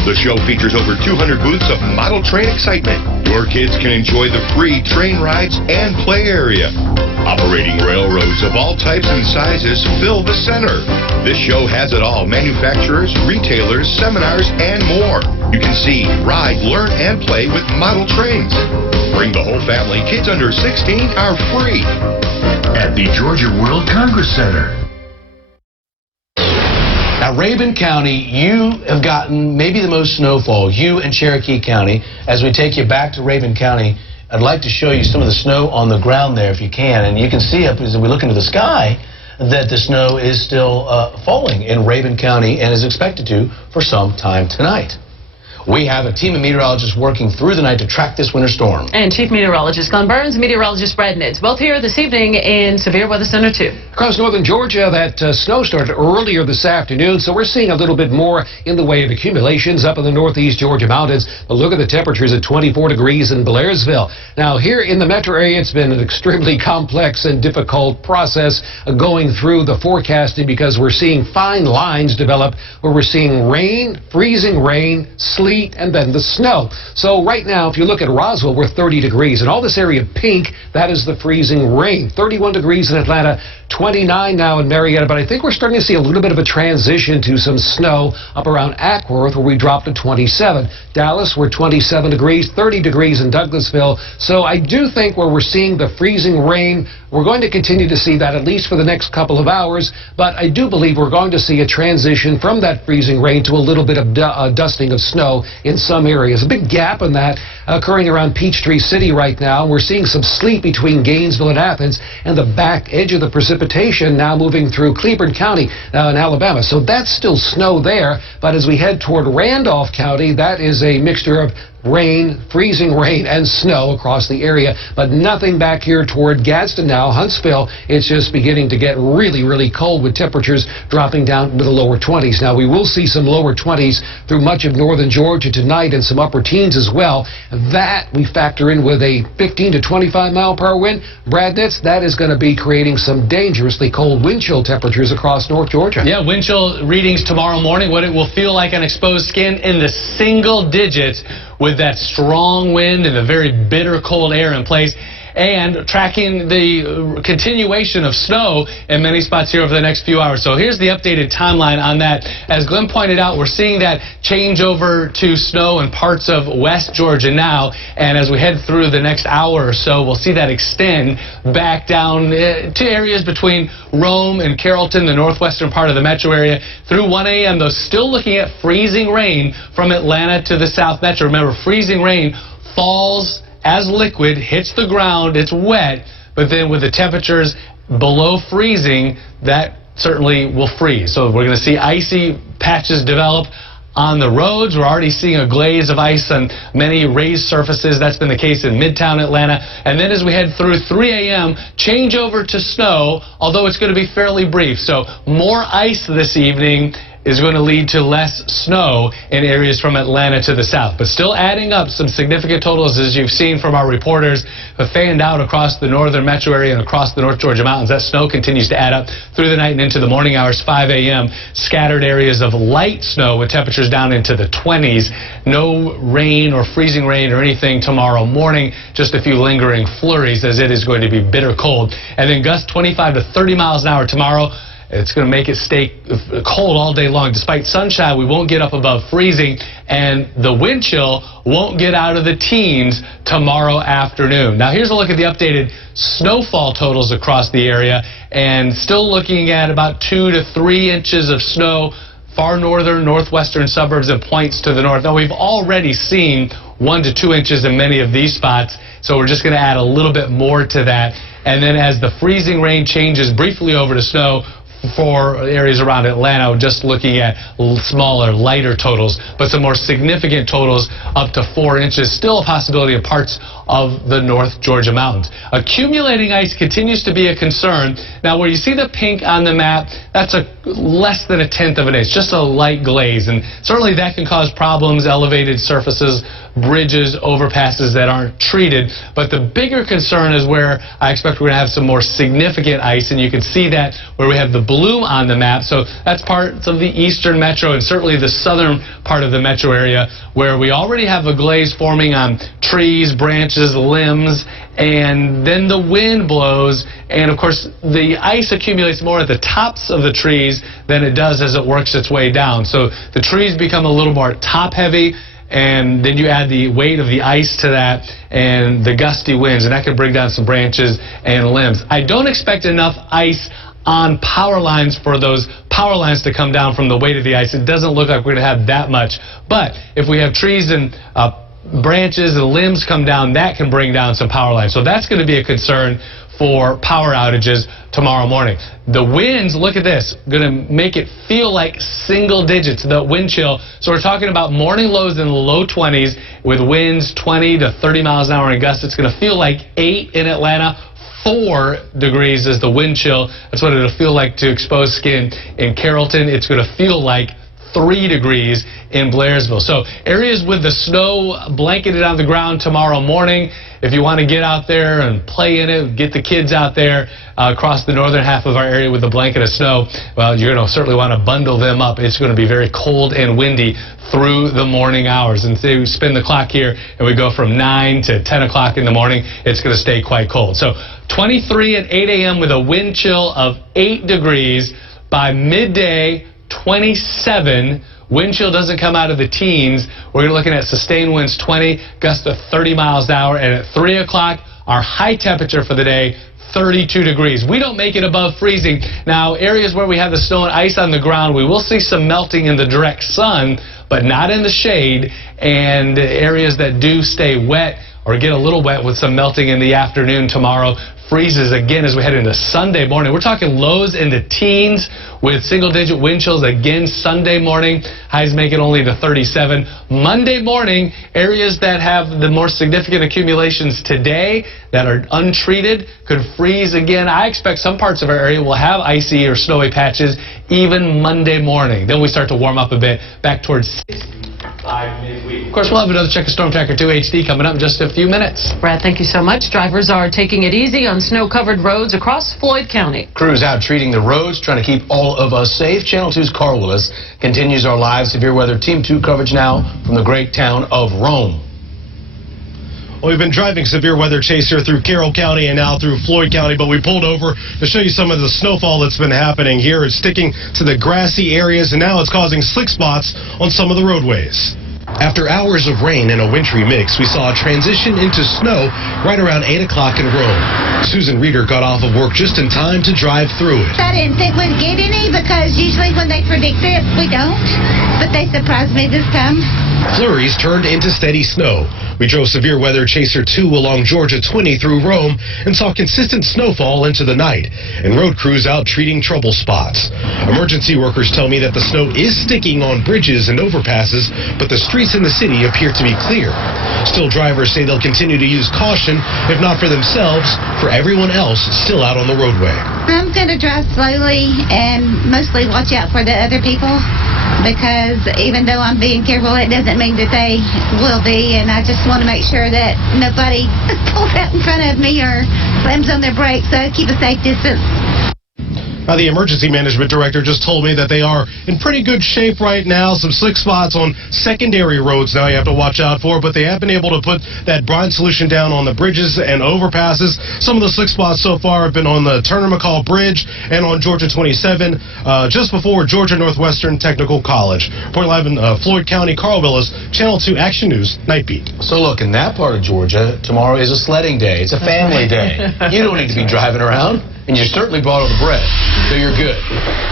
The show features over 200 booths of model train excitement. Your kids can enjoy the free train rides and play area. Operating railroads of all types and sizes fill the center. This show has it all: manufacturers, retailers, seminars, and more. You can see, ride, learn, and play with model trains. Bring the whole family. Kids under 16 are free. At the Georgia World Congress Center. Now, Rabun County, you have gotten maybe the most snowfall, you and Cherokee County. As we take you back to Rabun County, I'd like to show you some of the snow on the ground there if you can. And you can see up as we look into the sky that the snow is still falling in Rabun County and is expected to for some time tonight. We have a team of meteorologists working through the night to track this winter storm. And Chief Meteorologist Glenn Burns and Meteorologist Brad Nitz, both here this evening in Severe Weather Center 2. Across northern Georgia, that snow started earlier this afternoon, so we're seeing a little bit more in the way of accumulations up in the northeast Georgia mountains. But look at the temperatures at 24 degrees in Blairsville. Now, here in the metro area, it's been an extremely complex and difficult process going through the forecasting because we're seeing fine lines develop where we're seeing rain, freezing rain, sleet, and then the snow. So right now, if you look at Roswell, we're 30 degrees. And all this area pink, that is the freezing rain. 31 degrees in Atlanta, 29 now in Marietta. But I think we're starting to see a little bit of a transition to some snow up around Ackworth, where we dropped to 27. Dallas, we're 27 degrees, 30 degrees in Douglasville. So I do think where we're seeing the freezing rain, we're going to continue to see that at least for the next couple of hours. But I do believe we're going to see a transition from that freezing rain to a little bit of dusting of snow in some areas. A big gap in that occurring around Peachtree City right now. We're seeing some sleet between Gainesville and Athens, and the back edge of the precipitation now moving through Cleburne County in Alabama. So that's still snow there, but as we head toward Randolph County, that is a mixture of rain, freezing rain, and snow across the area, but nothing back here toward Gadsden now. Huntsville, it's just beginning to get really, really cold with temperatures dropping down to the lower 20s. Now, we will see some lower 20s through much of northern Georgia tonight and some upper teens as well. That we factor in with a 15 to 25 mile per hour wind. Brad Nitz, that is going to be creating some dangerously cold wind chill temperatures across North Georgia. Yeah, wind chill readings tomorrow morning, what it will feel like on exposed skin in the single digits, with that strong wind and the very bitter cold air in place, and tracking the continuation of snow in many spots here over the next few hours. So here's the updated timeline on that. As Glenn pointed out, we're seeing that change over to snow in parts of West Georgia now, and as we head through the next hour or so, we'll see that extend back down to areas between Rome and Carrollton, the northwestern part of the metro area, through 1 a.m., though still looking at freezing rain from Atlanta to the South Metro. Remember, freezing rain falls as liquid, hits the ground, it's wet, but then with the temperatures below freezing, that certainly will freeze. So we're going to see icy patches develop on the roads. We're already seeing a glaze of ice on many raised surfaces. That's been the case in Midtown Atlanta. And then as we head through 3 a.m., change over to snow, although it's going to be fairly brief. So more ice this evening is going to lead to less snow in areas from Atlanta to the south. But still adding up some significant totals, as you've seen from our reporters, have fanned out across the northern metro area and across the North Georgia mountains. That snow continues to add up through the night and into the morning hours, 5 a.m. Scattered areas of light snow with temperatures down into the 20s. No rain or freezing rain or anything tomorrow morning. Just a few lingering flurries as it is going to be bitter cold. And then gusts 25 to 30 miles an hour tomorrow. It's going to make it stay cold all day long. Despite sunshine, we won't get up above freezing, and the wind chill won't get out of the teens tomorrow afternoon. Now, here's a look at the updated snowfall totals across the area, and still looking at about 2 to 3 inches of snow, far northern, northwestern suburbs and points to the north. Now, we've already seen 1 to 2 inches in many of these spots, so we're just going to add a little bit more to that. And then as the freezing rain changes briefly over to snow, for areas around Atlanta, just looking at smaller, lighter totals, but some more significant totals up to 4 inches. Still a possibility in parts of the North Georgia mountains. Accumulating ice continues to be a concern. Now, where you see the pink on the map, that's less than 1/10 of an inch, just a light glaze, and certainly that can cause problems, elevated surfaces, bridges, overpasses that aren't treated. But the bigger concern is where I expect we're going to have some more significant ice, and you can see that where we have the blue on the map. So that's parts of the eastern metro and certainly the southern part of the metro area where we already have a glaze forming on trees, branches, limbs, and then the wind blows, and of course the ice accumulates more at the tops of the trees than it does as it works its way down. So the trees become a little more top heavy, and then you add the weight of the ice to that and the gusty winds, and that can bring down some branches and limbs. I don't expect enough ice on power lines for those power lines to come down from the weight of the ice. It doesn't look like we're going to have that much. But if we have trees and branches and limbs come down, that can bring down some power lines. So that's going to be a concern for power outages tomorrow morning. The winds, look at this, going to make it feel like single digits, the wind chill. So we're talking about morning lows in the low 20s with winds 20 to 30 miles an hour in gusts. It's going to feel like 8 in Atlanta. 4 degrees is the wind chill. That's what it'll feel like to exposed skin in Carrollton. It's going to feel like 3 degrees in Blairsville. So areas with the snow blanketed on the ground tomorrow morning. If you want to get out there and play in it, get the kids out there across the northern half of our area with a blanket of snow, well, you're going to certainly want to bundle them up. It's going to be very cold and windy through the morning hours. And say we spin the clock here and we go from 9 to 10 o'clock in the morning, it's going to stay quite cold. So 23 at 8 a.m. with a wind chill of 8 degrees. By midday, 27. Wind chill doesn't come out of the teens. We're looking at sustained winds 20, gusts to 30 miles an hour. And at 3 o'clock, our high temperature for the day, 32 degrees. We don't make it above freezing. Now, areas where we have the snow and ice on the ground, we will see some melting in the direct sun, but not in the shade. And areas that do stay wet or get a little wet with some melting in the afternoon tomorrow, freezes again as we head into Sunday morning. We're talking lows in the teens with single-digit wind chills again Sunday morning. Highs make it only to 37. Monday morning, areas that have the more significant accumulations today that are untreated could freeze again. I expect some parts of our area will have icy or snowy patches even Monday morning. Then we start to warm up a bit back towards 65 midweek. Of course, we'll have another Check of Storm Tracker 2 HD coming up in just a few minutes. Brad, thank you so much. Drivers are taking it easy on snow-covered roads across Floyd County. Crews out treating the roads, trying to keep all of us safe. Channel 2's Carl Willis continues our live severe weather Team 2 coverage now from the great town of Rome. Well, we've been driving severe weather chase here through Carroll County and now through Floyd County, but we pulled over to show you some of the snowfall that's been happening here. It's sticking to the grassy areas, and now it's causing slick spots on some of the roadways. After hours of rain and a wintry mix, we saw a transition into snow right around 8 o'clock in Rome. Susan Reeder got off of work just in time to drive through it. I didn't think we'd get any because usually when they predict it, we don't. But they surprised me this time. Flurries turned into steady snow. We drove Severe Weather Chaser 2 along Georgia 20 through Rome and saw consistent snowfall into the night, and road crews out treating trouble spots. Emergency workers tell me that the snow is sticking on bridges and overpasses, but the streets in the city appear to be clear. Still, drivers say they'll continue to use caution, if not for themselves, for everyone else still out on the roadway. I'm going to drive slowly and mostly watch out for the other people, because even though I'm being careful, it doesn't mean that they will be, and I just want to make sure that nobody pulls out in front of me or slams on their brakes, so keep a safe distance. The emergency management director just told me that they are in pretty good shape right now. Some slick spots on secondary roads now you have to watch out for, but they have been able to put that brine solution down on the bridges and overpasses. Some of the slick spots so far have been on the Turner McCall Bridge and on Georgia 27, just before Georgia Northwestern Technical College. Report live in Floyd County, Carl Willis, Channel 2 Action News, Night Beat. So look, in that part of Georgia, tomorrow is a sledding day. It's a family day. You don't need to be driving around. And you certainly brought all the bread, so you're good.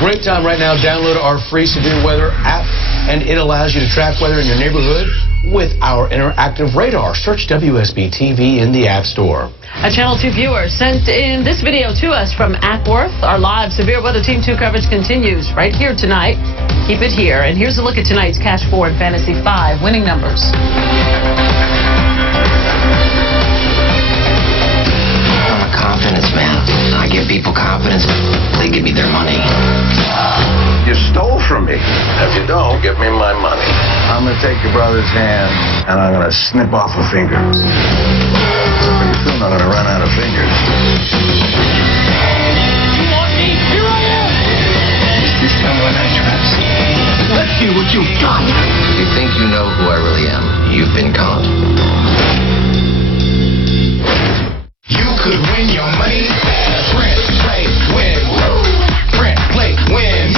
Great time right now. Download our free Severe Weather app, and it allows you to track weather in your neighborhood with our interactive radar. Search WSB TV in the App Store. A Channel 2 viewer sent in this video to us from Ackworth. Our live Severe Weather Team 2 coverage continues right here tonight. Keep it here. And here's a look at tonight's Cash 4 and Fantasy 5 winning numbers. I'm a confidence man. I give people confidence. They give me their money. You stole from me. If you don't, give me my money. I'm going to take your brother's hand, and I'm going to snip off a finger. But you're still not going to run out of fingers. You want me? Here I am! Is this someone I trust? Let's see what you've got. You think you know who I really am. You've been caught. You could win your money fast. Print, play, win. Print, play, win.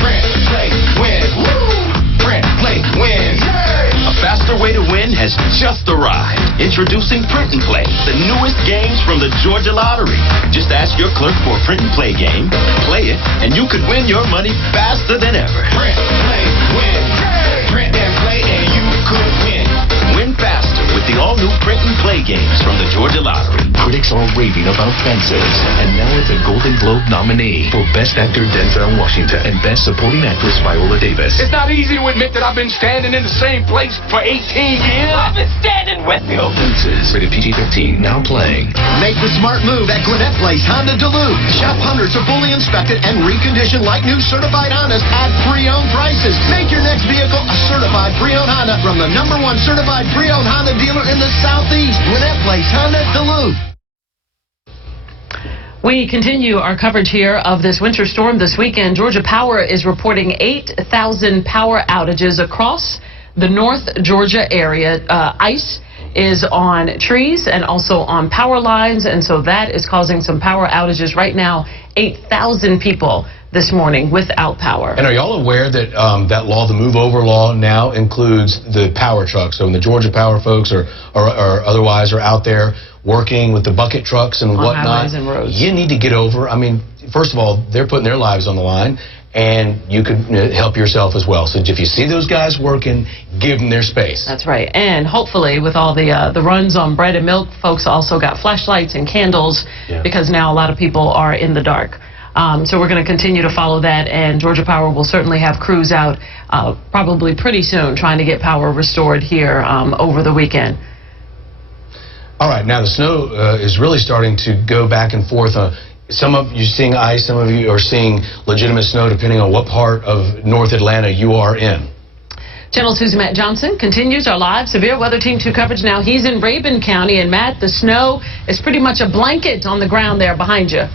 Print, play, win. Print, play, win. A faster way to win has just arrived. Introducing Print and Play, the newest games from the Georgia Lottery. Just ask your clerk for a Print and Play game, play it, and you could win your money faster than ever. Print, play, win. Print and play, and you could win. Win faster with the all-new Print and Play games from the Georgia Lottery. Critics are raving about Fences, and now it's a Golden Globe nominee for Best Actor Denzel Washington and Best Supporting Actress Viola Davis. It's not easy to admit that I've been standing in the same place for 18 years. I've been standing with you. Fences, rated PG-13, now playing. Make the smart move at Gwinnett Place Honda Duluth. Shop hundreds of fully inspected and reconditioned like new certified Hondas at pre-owned prices. Make your next vehicle a certified pre-owned Honda from the #1 certified pre-owned Honda dealer in the Southeast. Gwinnett Place Honda Duluth. We continue our coverage here of this winter storm this weekend. Georgia Power is reporting 8,000 power outages across the North Georgia area. Ice is on trees and also on power lines, and so that is causing some power outages right now. 8,000 people this morning without power. And are y'all aware that that law, the Move Over law, now includes the power trucks? So when the Georgia Power folks or otherwise are out there working with the bucket trucks and whatnot, highways and roads, you need to get over. I mean, first of all, they're putting their lives on the line, and you could help yourself as well. So if you see those guys working, give them their space. That's right. And hopefully with all the runs on bread and milk, folks also got flashlights and candles, because now a lot of people are in the dark. So we're going to continue to follow that, and Georgia Power will certainly have crews out probably pretty soon trying to get power restored here over the weekend. All right, now the snow is really starting to go back and forth. Some of you seeing ice, some of you are seeing legitimate snow, depending on what part of North Atlanta you are in. Channel 2's Matt Johnson continues our live Severe Weather Team 2 coverage now. He's in Rabun County, and Matt, the snow is pretty much a blanket on the ground there behind you.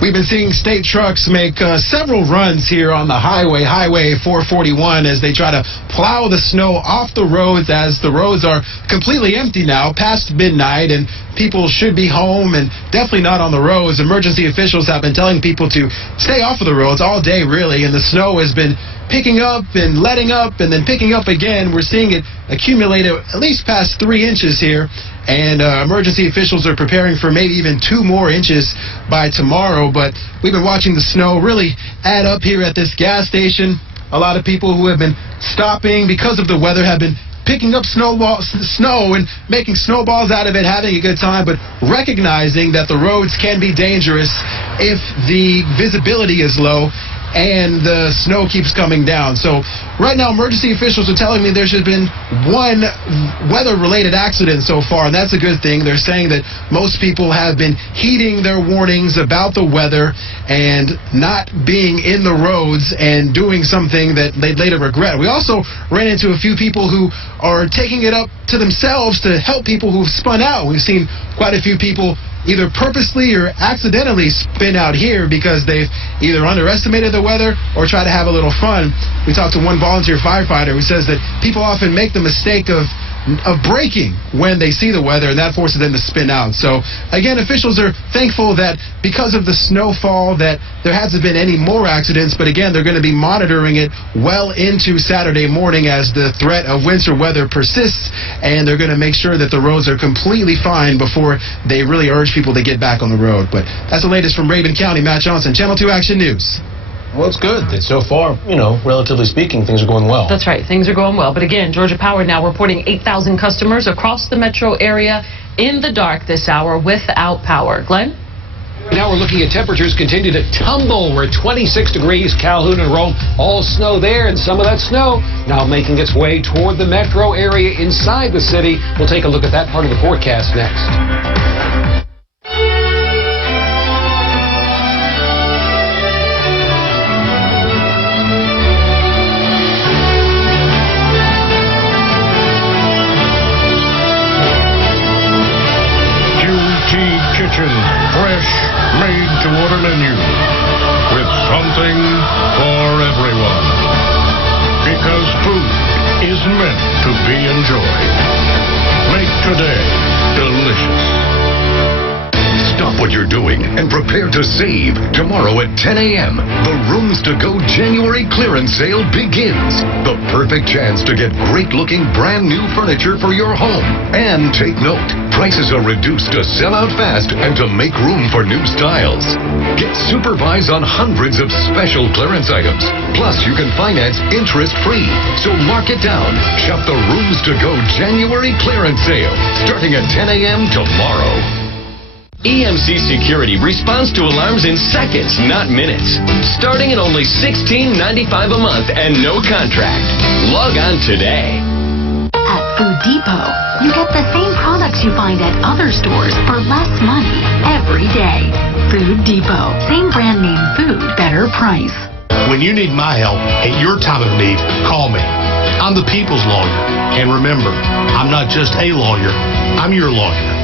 We've been seeing state trucks make several runs here on the Highway 441, as they try to plow the snow off the roads, as the roads are completely empty now past midnight, and people should be home and definitely not on the roads. Emergency officials have been telling people to stay off of the roads all day, really, and the snow has been picking up and letting up and then picking up again. We're seeing it accumulate at least past 3 inches here, and emergency officials are preparing for maybe even 2 more inches by tomorrow. But we've been watching the snow really add up here at this gas station. A lot of people who have been stopping because of the weather have been picking up snow and making snowballs out of it, having a good time, but recognizing that the roads can be dangerous if the visibility is low and the snow keeps coming down. So right now, emergency officials are telling me there's just been one weather-related accident so far, and that's a good thing. They're saying that most people have been heeding their warnings about the weather and not being in the roads and doing something that they'd later regret. We also ran into a few people who are taking it up to themselves to help people who've spun out. We've seen quite a few people either purposely or accidentally spin out here because they've either underestimated the weather or try to have a little fun. We talked to one volunteer firefighter who says that people often make the mistake of braking when they see the weather, and that forces them to spin out. So again, officials are thankful that because of the snowfall that there hasn't been any more accidents, but again, they're going to be monitoring it well into Saturday morning as the threat of winter weather persists, and they're going to make sure that the roads are completely fine before they really urge people to get back on the road. But that's the latest from Rabun County. Matt Johnson, Channel 2 Action News. Well, it's good that so far, relatively speaking, things are going well. That's right. Things are going well. But again, Georgia Power now reporting 8,000 customers across the metro area in the dark this hour without power. Glenn? Now we're looking at temperatures continue to tumble. We're at 26 degrees, Calhoun and Rome, all snow there, and some of that snow now making its way toward the metro area inside the city. We'll take a look at that part of the forecast next. Fresh, made-to-order menu with something for everyone. Because food is meant to be enjoyed. Make today delicious. Stop what you're doing and prepare to save. Tomorrow at 10 a.m., the Rooms to Go January clearance sale begins. The perfect chance to get great-looking brand new furniture for your home. And take note, prices are reduced to sell out fast and to make room for new styles. Get supervised on hundreds of special clearance items. Plus, you can finance interest-free. So mark it down. Shop the Rooms to Go January clearance sale starting at 10 a.m. tomorrow. EMC Security responds to alarms in seconds, not minutes. Starting at only $16.95 a month and no contract. Log on today. At Food Depot, you get the same products you find at other stores for less money every day. Food Depot. Same brand name food, better price. When you need my help at your time of need, call me. I'm the people's lawyer. And remember, I'm not just a lawyer, I'm your lawyer.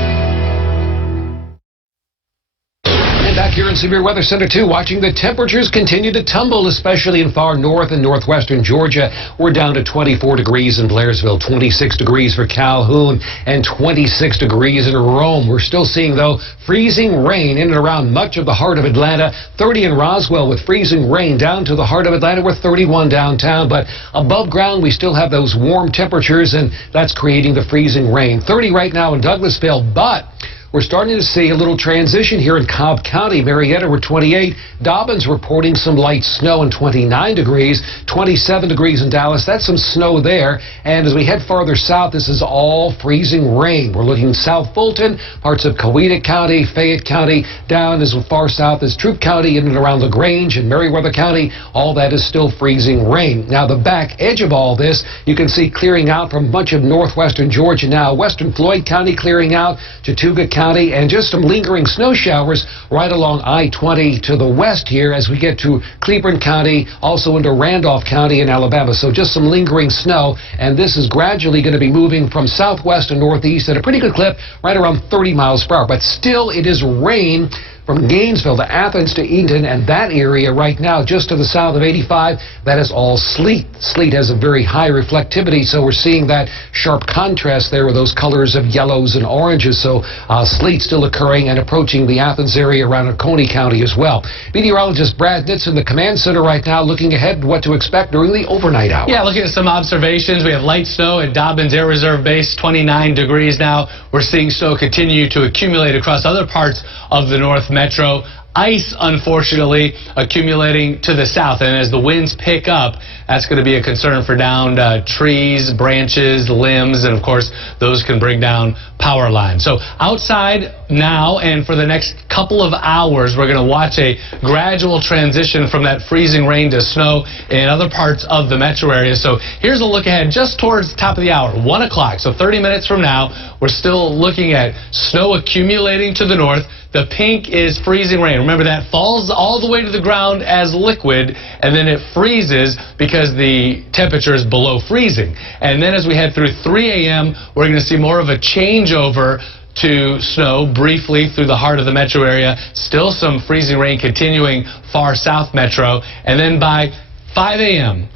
Back here in Severe Weather Center 2, watching the temperatures continue to tumble, especially in far north and northwestern Georgia. We're down to 24 degrees in Blairsville, 26 degrees for Calhoun, and 26 degrees in Rome. We're still seeing, though, freezing rain in and around much of the heart of Atlanta. 30 in Roswell with freezing rain down to the heart of Atlanta. We're 31 downtown, but above ground we still have those warm temperatures, and that's creating the freezing rain. 30 right now in Douglasville, but we're starting to see a little transition here in Cobb County. Marietta, we're 28. Dobbins reporting some light snow and 29 degrees. 27 degrees in Dallas. That's some snow there. And as we head farther south, this is all freezing rain. We're looking South Fulton, parts of Coweta County, Fayette County, down as far south as Troup County, in and around LaGrange and Meriwether County. All that is still freezing rain. Now, the back edge of all this, you can see clearing out from much of northwestern Georgia now. Western Floyd County clearing out, Chattooga County, and just some lingering snow showers right along I-20 to the west here as we get to Cleburne County, also into Randolph County in Alabama. So just some lingering snow, and this is gradually going to be moving from southwest to northeast at a pretty good clip, right around 30 miles per hour. But still, it is rain from Gainesville to Athens to Eaton and that area right now, just to the south of 85, that is all sleet. Sleet has a very high reflectivity, so we're seeing that sharp contrast there with those colors of yellows and oranges. So sleet still occurring and approaching the Athens area around Oconee County as well. Meteorologist Brad Nitz in the command center right now looking ahead to what to expect during the overnight hour. Yeah, looking at some observations. We have light snow at Dobbins Air Reserve Base, 29 degrees now. We're seeing snow continue to accumulate across other parts of the North Metro. ice, unfortunately, accumulating to the south. And as the winds pick up, that's going to be a concern for downed trees, branches, limbs, and of course, those can bring down power lines. So outside now and for the next couple of hours, we're going to watch a gradual transition from that freezing rain to snow in other parts of the metro area. So here's a look ahead just towards the top of the hour, 1 o'clock. So 30 minutes from now, we're still looking at snow accumulating to the north. The pink is freezing rain. Remember, that falls all the way to the ground as liquid, and then it freezes because the temperature is below freezing. And then as we head through 3 a.m., we're going to see more of a changeover to snow briefly through the heart of the metro area. Still some freezing rain continuing far south metro. And then by 5 a.m.,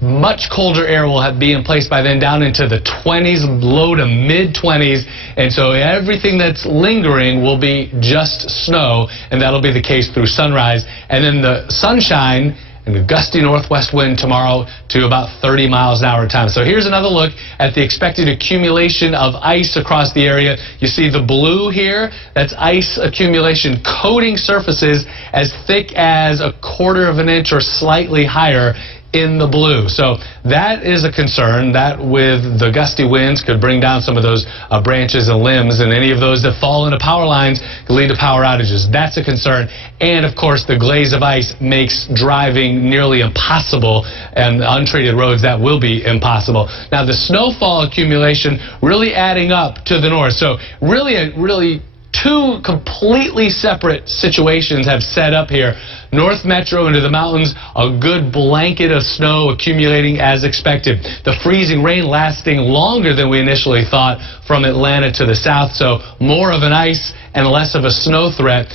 much colder air will be in place by then, down into the 20s, low to mid-20s. And so everything that's lingering will be just snow, and that'll be the case through sunrise. And then the sunshine and a gusty northwest wind tomorrow to about 30 miles an hour at times. So here's another look at the expected accumulation of ice across the area. You see the blue here, that's ice accumulation coating surfaces as thick as 1/4 of an inch or slightly higher in the blue. So that is a concern. That with the gusty winds could bring down some of those branches and limbs, and any of those that fall into power lines could lead to power outages. That's a concern. And of course, the glaze of ice makes driving nearly impossible, and untreated roads, that will be impossible. Now the snowfall accumulation really adding up to the north. So really two completely separate situations have set up here. North Metro into the mountains, a good blanket of snow accumulating as expected. The freezing rain lasting longer than we initially thought from Atlanta to the south, so more of an ice and less of a snow threat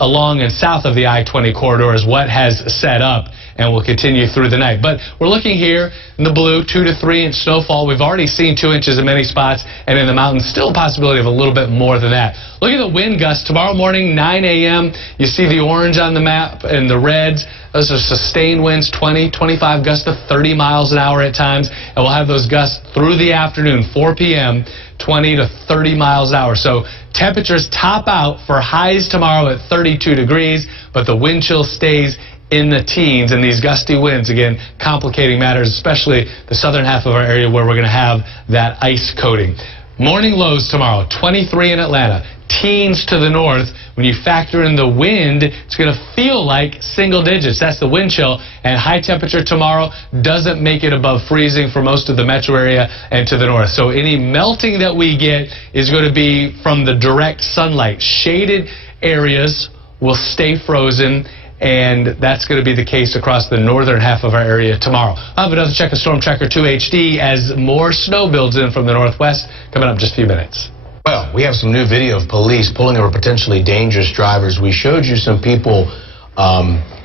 along and south of the I-20 corridor is what has set up and will continue through the night. But we're looking here in the blue, 2 to 3 inch snowfall. We've already seen 2 inches in many spots, and in the mountains, still a possibility of a little bit more than that. Look at the wind gusts. Tomorrow morning, 9 a.m., you see the orange on the map and the reds. Those are sustained winds, 20, 25 gusts to 30 miles an hour at times, and we'll have those gusts through the afternoon, 4 p.m., 20 to 30 miles an hour. So temperatures top out for highs tomorrow at 32 degrees, but the wind chill stays in the teens, and these gusty winds, again, complicating matters, especially the southern half of our area where we're going to have that ice coating. Morning lows tomorrow, 23 in Atlanta, teens to the north. When you factor in the wind, it's going to feel like single digits. That's the wind chill, and high temperature tomorrow doesn't make it above freezing for most of the metro area and to the north. So any melting that we get is going to be from the direct sunlight. Shaded areas will stay frozen, and that's going to be the case across the northern half of our area tomorrow. I'll have another check of Storm Tracker 2 HD as more snow builds in from the northwest coming up in just a few minutes. Well, we have some new video of police pulling over potentially dangerous drivers. We showed you some people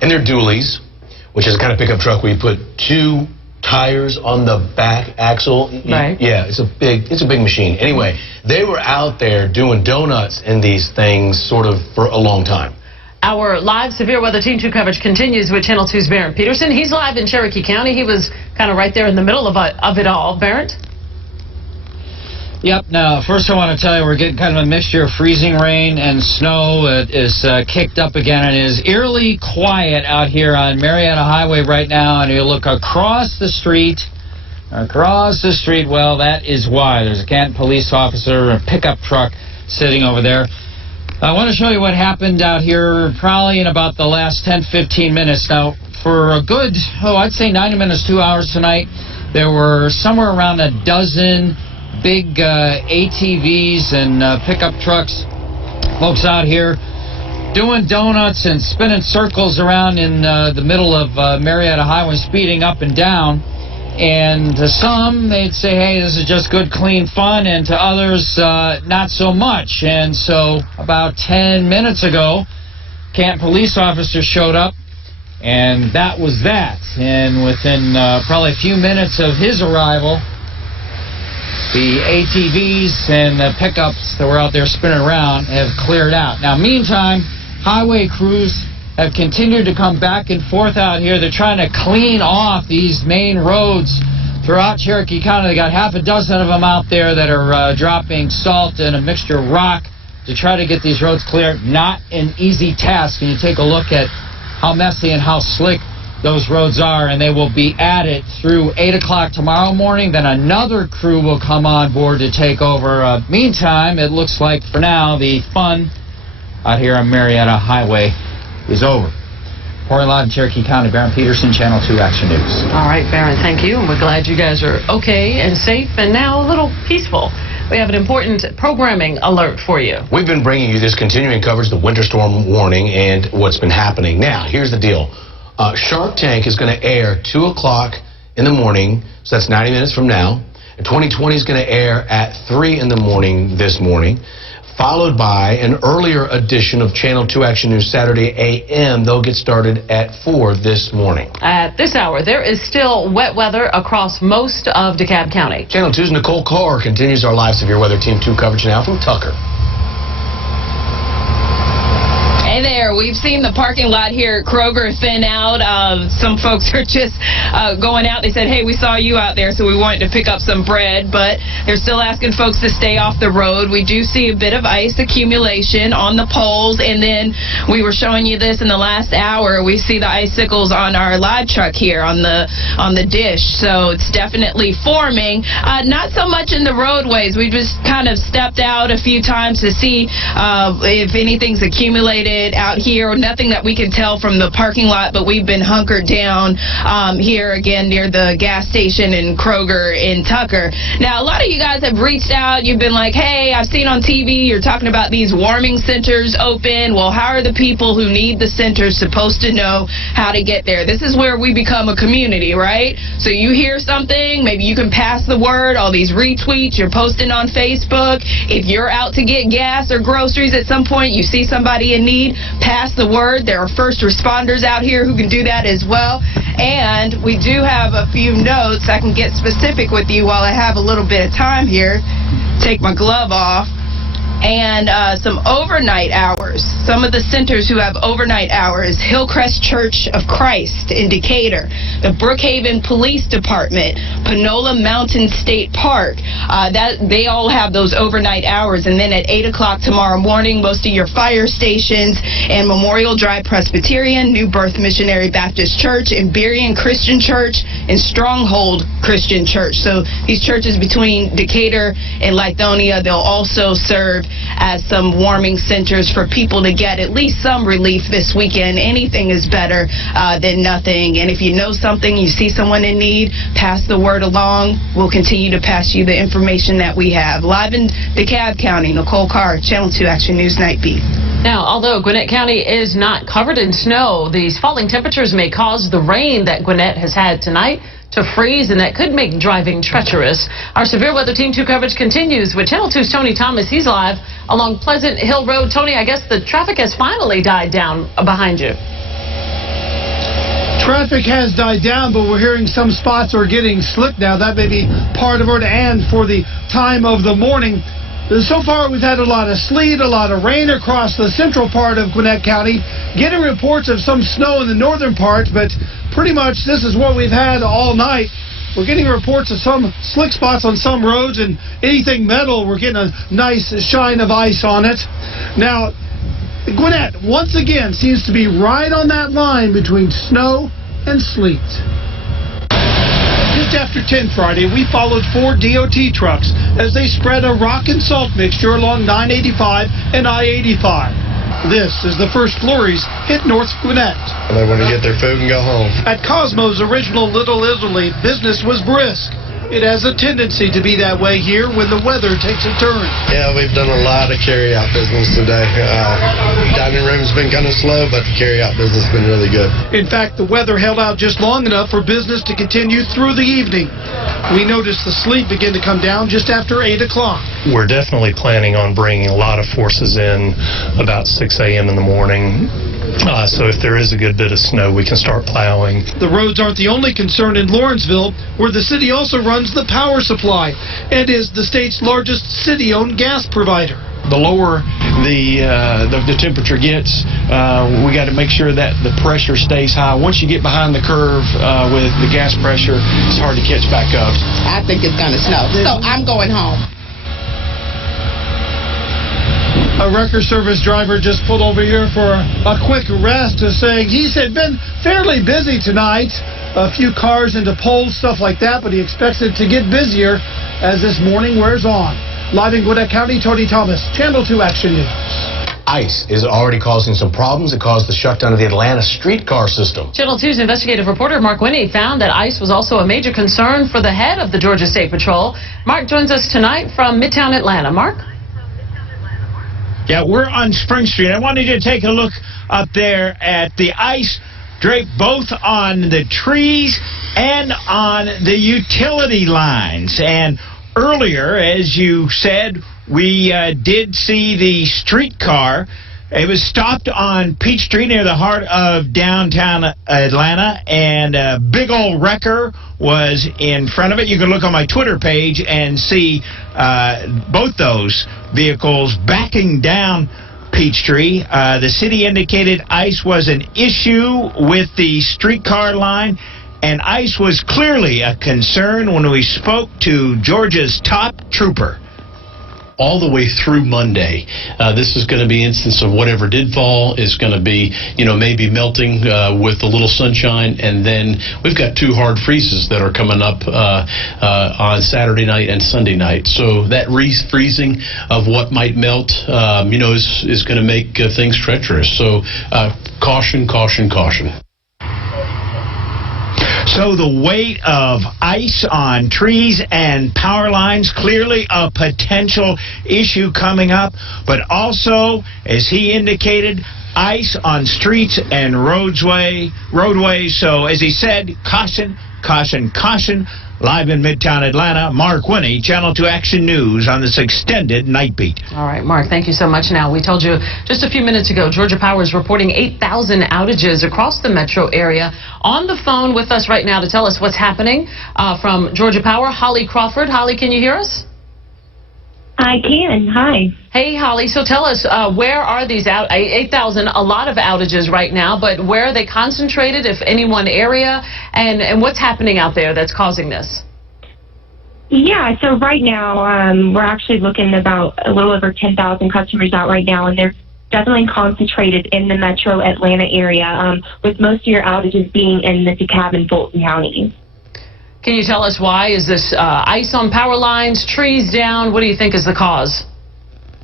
in their dualies, which is a kind of pickup truck where you put 2 tires on the back axle. Right. Yeah, it's a big machine. Anyway, they were out there doing donuts in these things sort of for a long time. Our live severe weather Team 2 coverage continues with Channel 2's Barrett Peterson. He's live in Cherokee County. He was kind of right there in the middle of it all. Barrett? Yep. Now, first I want to tell you we're getting kind of a mixture of freezing rain and snow. It is kicked up again, and it is eerily quiet out here on Marietta Highway right now. And you look across the street, well, that is why. There's a Canton police officer, a pickup truck sitting over there. I want to show you what happened out here probably in about the last 10-15 minutes. Now, for a good, I'd say 90 minutes, 2 hours tonight, there were somewhere around a dozen big ATVs and pickup trucks, folks out here doing donuts and spinning circles around in the middle of Marietta Highway, speeding up and down. And to some, they'd say, hey, this is just good, clean fun, and to others, not so much. And so about 10 minutes ago, Canton police officer showed up, and that was that. And within probably a few minutes of his arrival, the ATVs and the pickups that were out there spinning around have cleared out. Now, meantime, highway crews have continued to come back and forth out here. They're trying to clean off these main roads throughout Cherokee County. They got half a dozen of them out there that are dropping salt and a mixture of rock to try to get these roads clear. Not an easy task. And you take a look at how messy and how slick those roads are, and they will be at it through 8 o'clock tomorrow morning. Then another crew will come on board to take over. Meantime, it looks like for now the fun out here on Marietta Highway is over. Reporting live in Cherokee County, Baron Peterson, Channel 2 Action News. All right, Baron, thank you. And we're glad you guys are okay and safe and now a little peaceful. We have an important programming alert for you. We've been bringing you this continuing coverage, the winter storm warning, and what's been happening. Now, here's the deal. Shark Tank is going to air 2 o'clock in the morning, so that's 90 minutes from now. And 2020 is going to air at 3 in the morning this morning, followed by an earlier edition of Channel 2 Action News Saturday a.m. They'll get started at 4 this morning. At this hour, there is still wet weather across most of DeKalb County. Channel 2's Nicole Carr continues our live severe weather Team 2 coverage now from Tucker. Hey there, we've seen the parking lot here at Kroger thin out. Some folks are just going out. They said, hey, we saw you out there, so we wanted to pick up some bread, but they're still asking folks to stay off the road. We do see a bit of ice accumulation on the poles, and then we were showing you this in the last hour. We see the icicles on our live truck here on the dish, so it's definitely forming. Not so much in the roadways. We just kind of stepped out a few times to see if anything's accumulated out here. Nothing that we can tell from the parking lot, but we've been hunkered down here again near the gas station in Kroger in Tucker. Now, a lot of you guys have reached out. You've been like, hey, I've seen on TV you're talking about these warming centers open. Well, how are the people who need the centers supposed to know how to get there? This is where we become a community, right? So you hear something, maybe you can pass the word, all these retweets, you're posting on Facebook. If you're out to get gas or groceries at some point, you see somebody in need, pass the word. There are first responders out here who can do that as well. And we do have a few notes. I can get specific with you while I have a little bit of time here. Take my glove off. And some overnight hours. Some of the centers who have overnight hours: Hillcrest Church of Christ in Decatur, the Brookhaven Police Department, Panola Mountain State Park. They all have those overnight hours. And then at 8 o'clock tomorrow morning, most of your fire stations and Memorial Drive Presbyterian, New Birth Missionary Baptist Church, and Berrien Christian Church, and Stronghold Christian Church. So these churches between Decatur and Lithonia, they'll also serve as some warming centers for people to get at least some relief this weekend. Anything is better than nothing. And if you know something, you see someone in need, pass the word along. We'll continue to pass you the information that we have. Live in DeKalb County, Nicole Carr, Channel 2 Action News Night Beat. Now, although Gwinnett County is not covered in snow, these falling temperatures may cause the rain that Gwinnett has had tonight to freeze, and that could make driving treacherous. Our severe weather Team 2 coverage continues with Channel 2's Tony Thomas. He's live along Pleasant Hill Road. Tony, I guess the traffic has finally died down behind you. Traffic has died down, but we're hearing some spots are getting slick now. That may be part of it, and for the time of the morning. So far, we've had a lot of sleet, a lot of rain across the central part of Gwinnett County, getting reports of some snow in the northern part, but pretty much this is what we've had all night. We're getting reports of some slick spots on some roads, and anything metal, we're getting a nice shine of ice on it. Now, Gwinnett, once again, seems to be right on that line between snow and sleet. Just after 10 Friday, we followed 4 DOT trucks as they spread a rock and salt mixture along 985 and I-85. This is the first flurries hit North Gwinnett. They want to get their food and go home. At Cosmo's original Little Italy, business was brisk. It has a tendency to be that way here when the weather takes a turn. Yeah, we've done a lot of carry-out business today. Dining room's been kind of slow, but the carry-out business has been really good. In fact, the weather held out just long enough for business to continue through the evening. We noticed the sleet begin to come down just after 8 o'clock. We're definitely planning on bringing a lot of forces in about 6 a.m. in the morning. So if there is a good bit of snow, we can start plowing. The roads aren't the only concern in Lawrenceville, where the city also runs the power supply and is the state's largest city-owned gas provider. The lower the temperature gets, we got to make sure that the pressure stays high. Once you get behind the curve with the gas pressure, it's hard to catch back up. I think it's going to snow, so I'm going home. A Wrecker Service driver just pulled over here for a quick rest, saying he said been fairly busy tonight. A few cars into poles, stuff like that, but he expects it to get busier as this morning wears on. Live in Gwinnett County, Tony Thomas, Channel 2 Action News. Ice is already causing some problems. It caused the shutdown of the Atlanta streetcar system. Channel 2's investigative reporter Mark Winnie found that ice was also a major concern for the head of the Georgia State Patrol. Mark joins us tonight from Midtown Atlanta. Mark? Yeah, we're on Spring Street. I wanted you to take a look up there at the ice draped both on the trees and on the utility lines. And earlier, as you said, we did see the streetcar. It was stopped on Peachtree near the heart of downtown Atlanta, and a big old wrecker was in front of it. You can look on my Twitter page and see both those vehicles backing down Peachtree. The city indicated ice was an issue with the streetcar line, and ice was clearly a concern when we spoke to Georgia's top trooper. All the way through Monday, this is going to be an instance of whatever did fall is going to be, maybe melting with a little sunshine. And then we've got 2 hard freezes that are coming up on Saturday night and Sunday night. So that freezing of what might melt, is going to make things treacherous. So caution, caution, caution. So the weight of ice on trees and power lines, clearly a potential issue coming up, but also, as he indicated, ice on streets and roadways. So, as he said, caution, caution, caution. Live in Midtown Atlanta, Mark Winnie, Channel 2 Action News on this extended night beat. All right, Mark, thank you so much. Now, we told you just a few minutes ago, Georgia Power is reporting 8,000 outages across the metro area. On the phone with us right now to tell us what's happening from Georgia Power, Holly Crawford. Holly, can you hear us? I can. Hi. Hey, Holly. So tell us, where are these 8,000? A lot of outages right now, but where are they concentrated, if any one area? And what's happening out there that's causing this? Yeah, so right now, we're actually looking about a little over 10,000 customers out right now, and they're definitely concentrated in the metro Atlanta area, with most of your outages being in the DeKalb and Fulton counties. Can you tell us why? Is this ice on power lines, trees down? What do you think is the cause?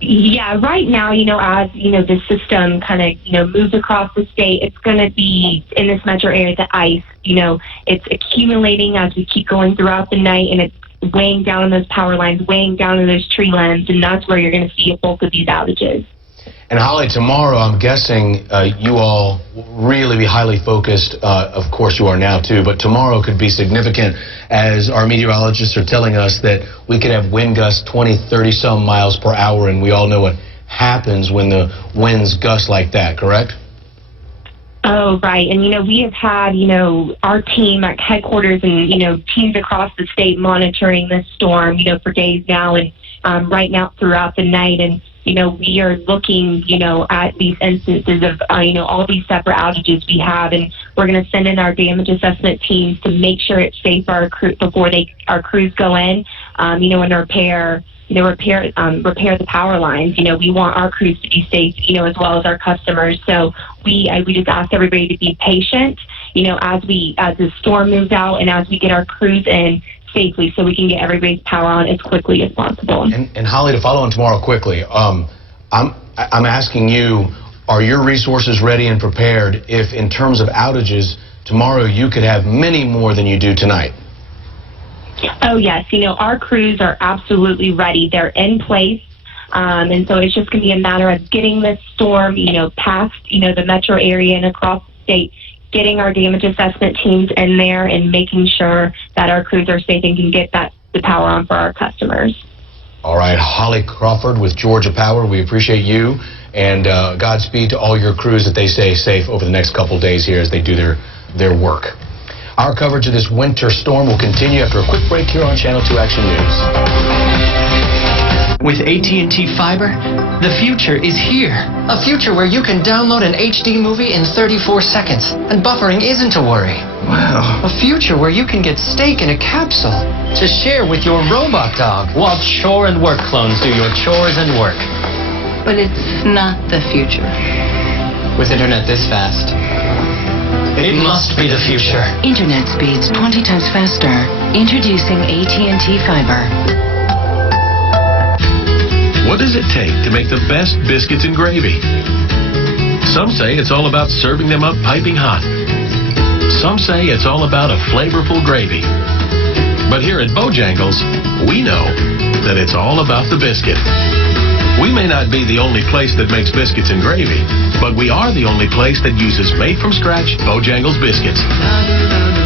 Yeah, right now, as, the system kind of, moves across the state, it's going to be in this metro area, the ice, it's accumulating as we keep going throughout the night, and it's weighing down on those power lines, weighing down on those tree limbs, and that's where you're going to see a bulk of these outages. And Holly, tomorrow, I'm guessing you all really be highly focused. Of course, you are now, too. But tomorrow could be significant, as our meteorologists are telling us that we could have wind gusts 20, 30-some miles per hour. And we all know what happens when the winds gust like that, correct? Oh, right. And, we have had, our team at headquarters and, teams across the state monitoring this storm, for days now and right now throughout the night. And, we are looking, at these instances of, all these separate outages we have, and we're going to send in our damage assessment teams to make sure it's safe for our crew before our crews go in, and repair the power lines. We want our crews to be safe, as well as our customers. So we just ask everybody to be patient, as the storm moves out and as we get our crews in safely, so we can get everybody's power on as quickly as possible. And Holly, to follow on tomorrow quickly, I'm asking you, are your resources ready and prepared if, in terms of outages, tomorrow you could have many more than you do tonight? Oh, yes. Our crews are absolutely ready. They're in place. And so it's just going to be a matter of getting this storm, past, the metro area and across the state, getting our damage assessment teams in there and making sure that our crews are safe and can get the power on for our customers. All right, Holly Crawford with Georgia Power, we appreciate you, and Godspeed to all your crews, that they stay safe over the next couple days here as they do their work. Our coverage of this winter storm will continue after a quick break here on Channel 2 Action News. With AT&T Fiber, the future is here. A future where you can download an HD movie in 34 seconds, and buffering isn't a worry. Wow. A future where you can get steak in a capsule to share with your robot dog, while chore and work clones do your chores and work. but it's not the future. With internet this fast, it must be the future. Internet speeds 20 times faster. Introducing AT&T Fiber. What does it take to make the best biscuits and gravy? Some say it's all about serving them up piping hot. Some say it's all about a flavorful gravy. But here at Bojangles, we know that it's all about the biscuit. We may not be the only place that makes biscuits and gravy, but we are the only place that uses made-from-scratch Bojangles biscuits.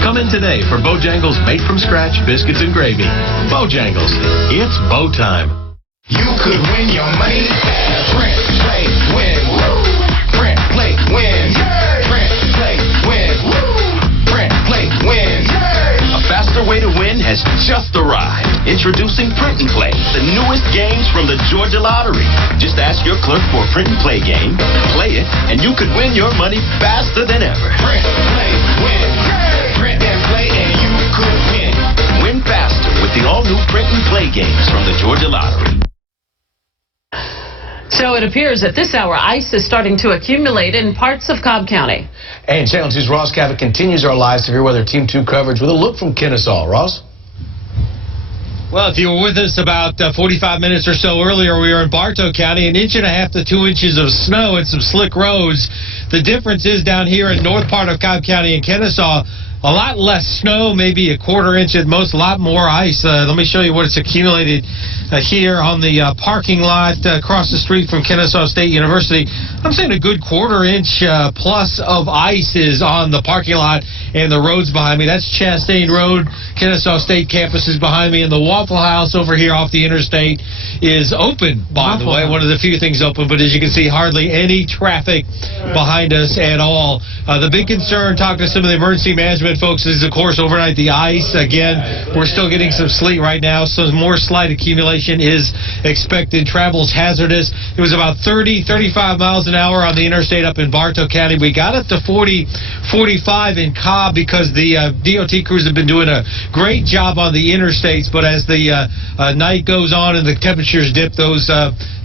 Come in today for Bojangles made-from-scratch biscuits and gravy. Bojangles, it's Bo time. You could win your money fast. Print, play, win. Print, play, win. Print, play, win. Print, play, win. A faster way to win has just arrived. Introducing Print and Play, the newest games from the Georgia Lottery. Just ask your clerk for a Print and Play game, play it, and you could win your money faster than ever. Print, play, win. Print and play, and you could win. Win faster with the all-new Print and Play games from the Georgia Lottery. So it appears at this hour, ice is starting to accumulate in parts of Cobb County. And Channel 2's Ross Cavett continues our live severe weather Team 2 coverage with a look from Kennesaw. Ross? Well, if you were with us about 45 minutes or so earlier, we were in Bartow County, 1.5 to 2 inches of snow and some slick roads. The difference is down here in north part of Cobb County and Kennesaw, a lot less snow, maybe a quarter inch at most, a lot more ice. Let me show you what it's accumulated here on the parking lot across the street from Kennesaw State University. I'm saying a good quarter inch plus of ice is on the parking lot and the roads behind me. That's Chastain Road. Kennesaw State campus is behind me, and the Waffle House over here off the interstate is open, by the way. One of the few things open, but as you can see, hardly any traffic behind us at all. The big concern, talking to some of the emergency management folks, is, of course, overnight the ice. Again, we're still getting some sleet right now, so more slight accumulation is expected. Travel's hazardous. It was about 30, 35 miles an hour on the interstate up in Bartow County. We got up to 40, 45 in Cobb because the DOT crews have been doing a great job on the interstates, but as the night goes on and the temperatures dip, those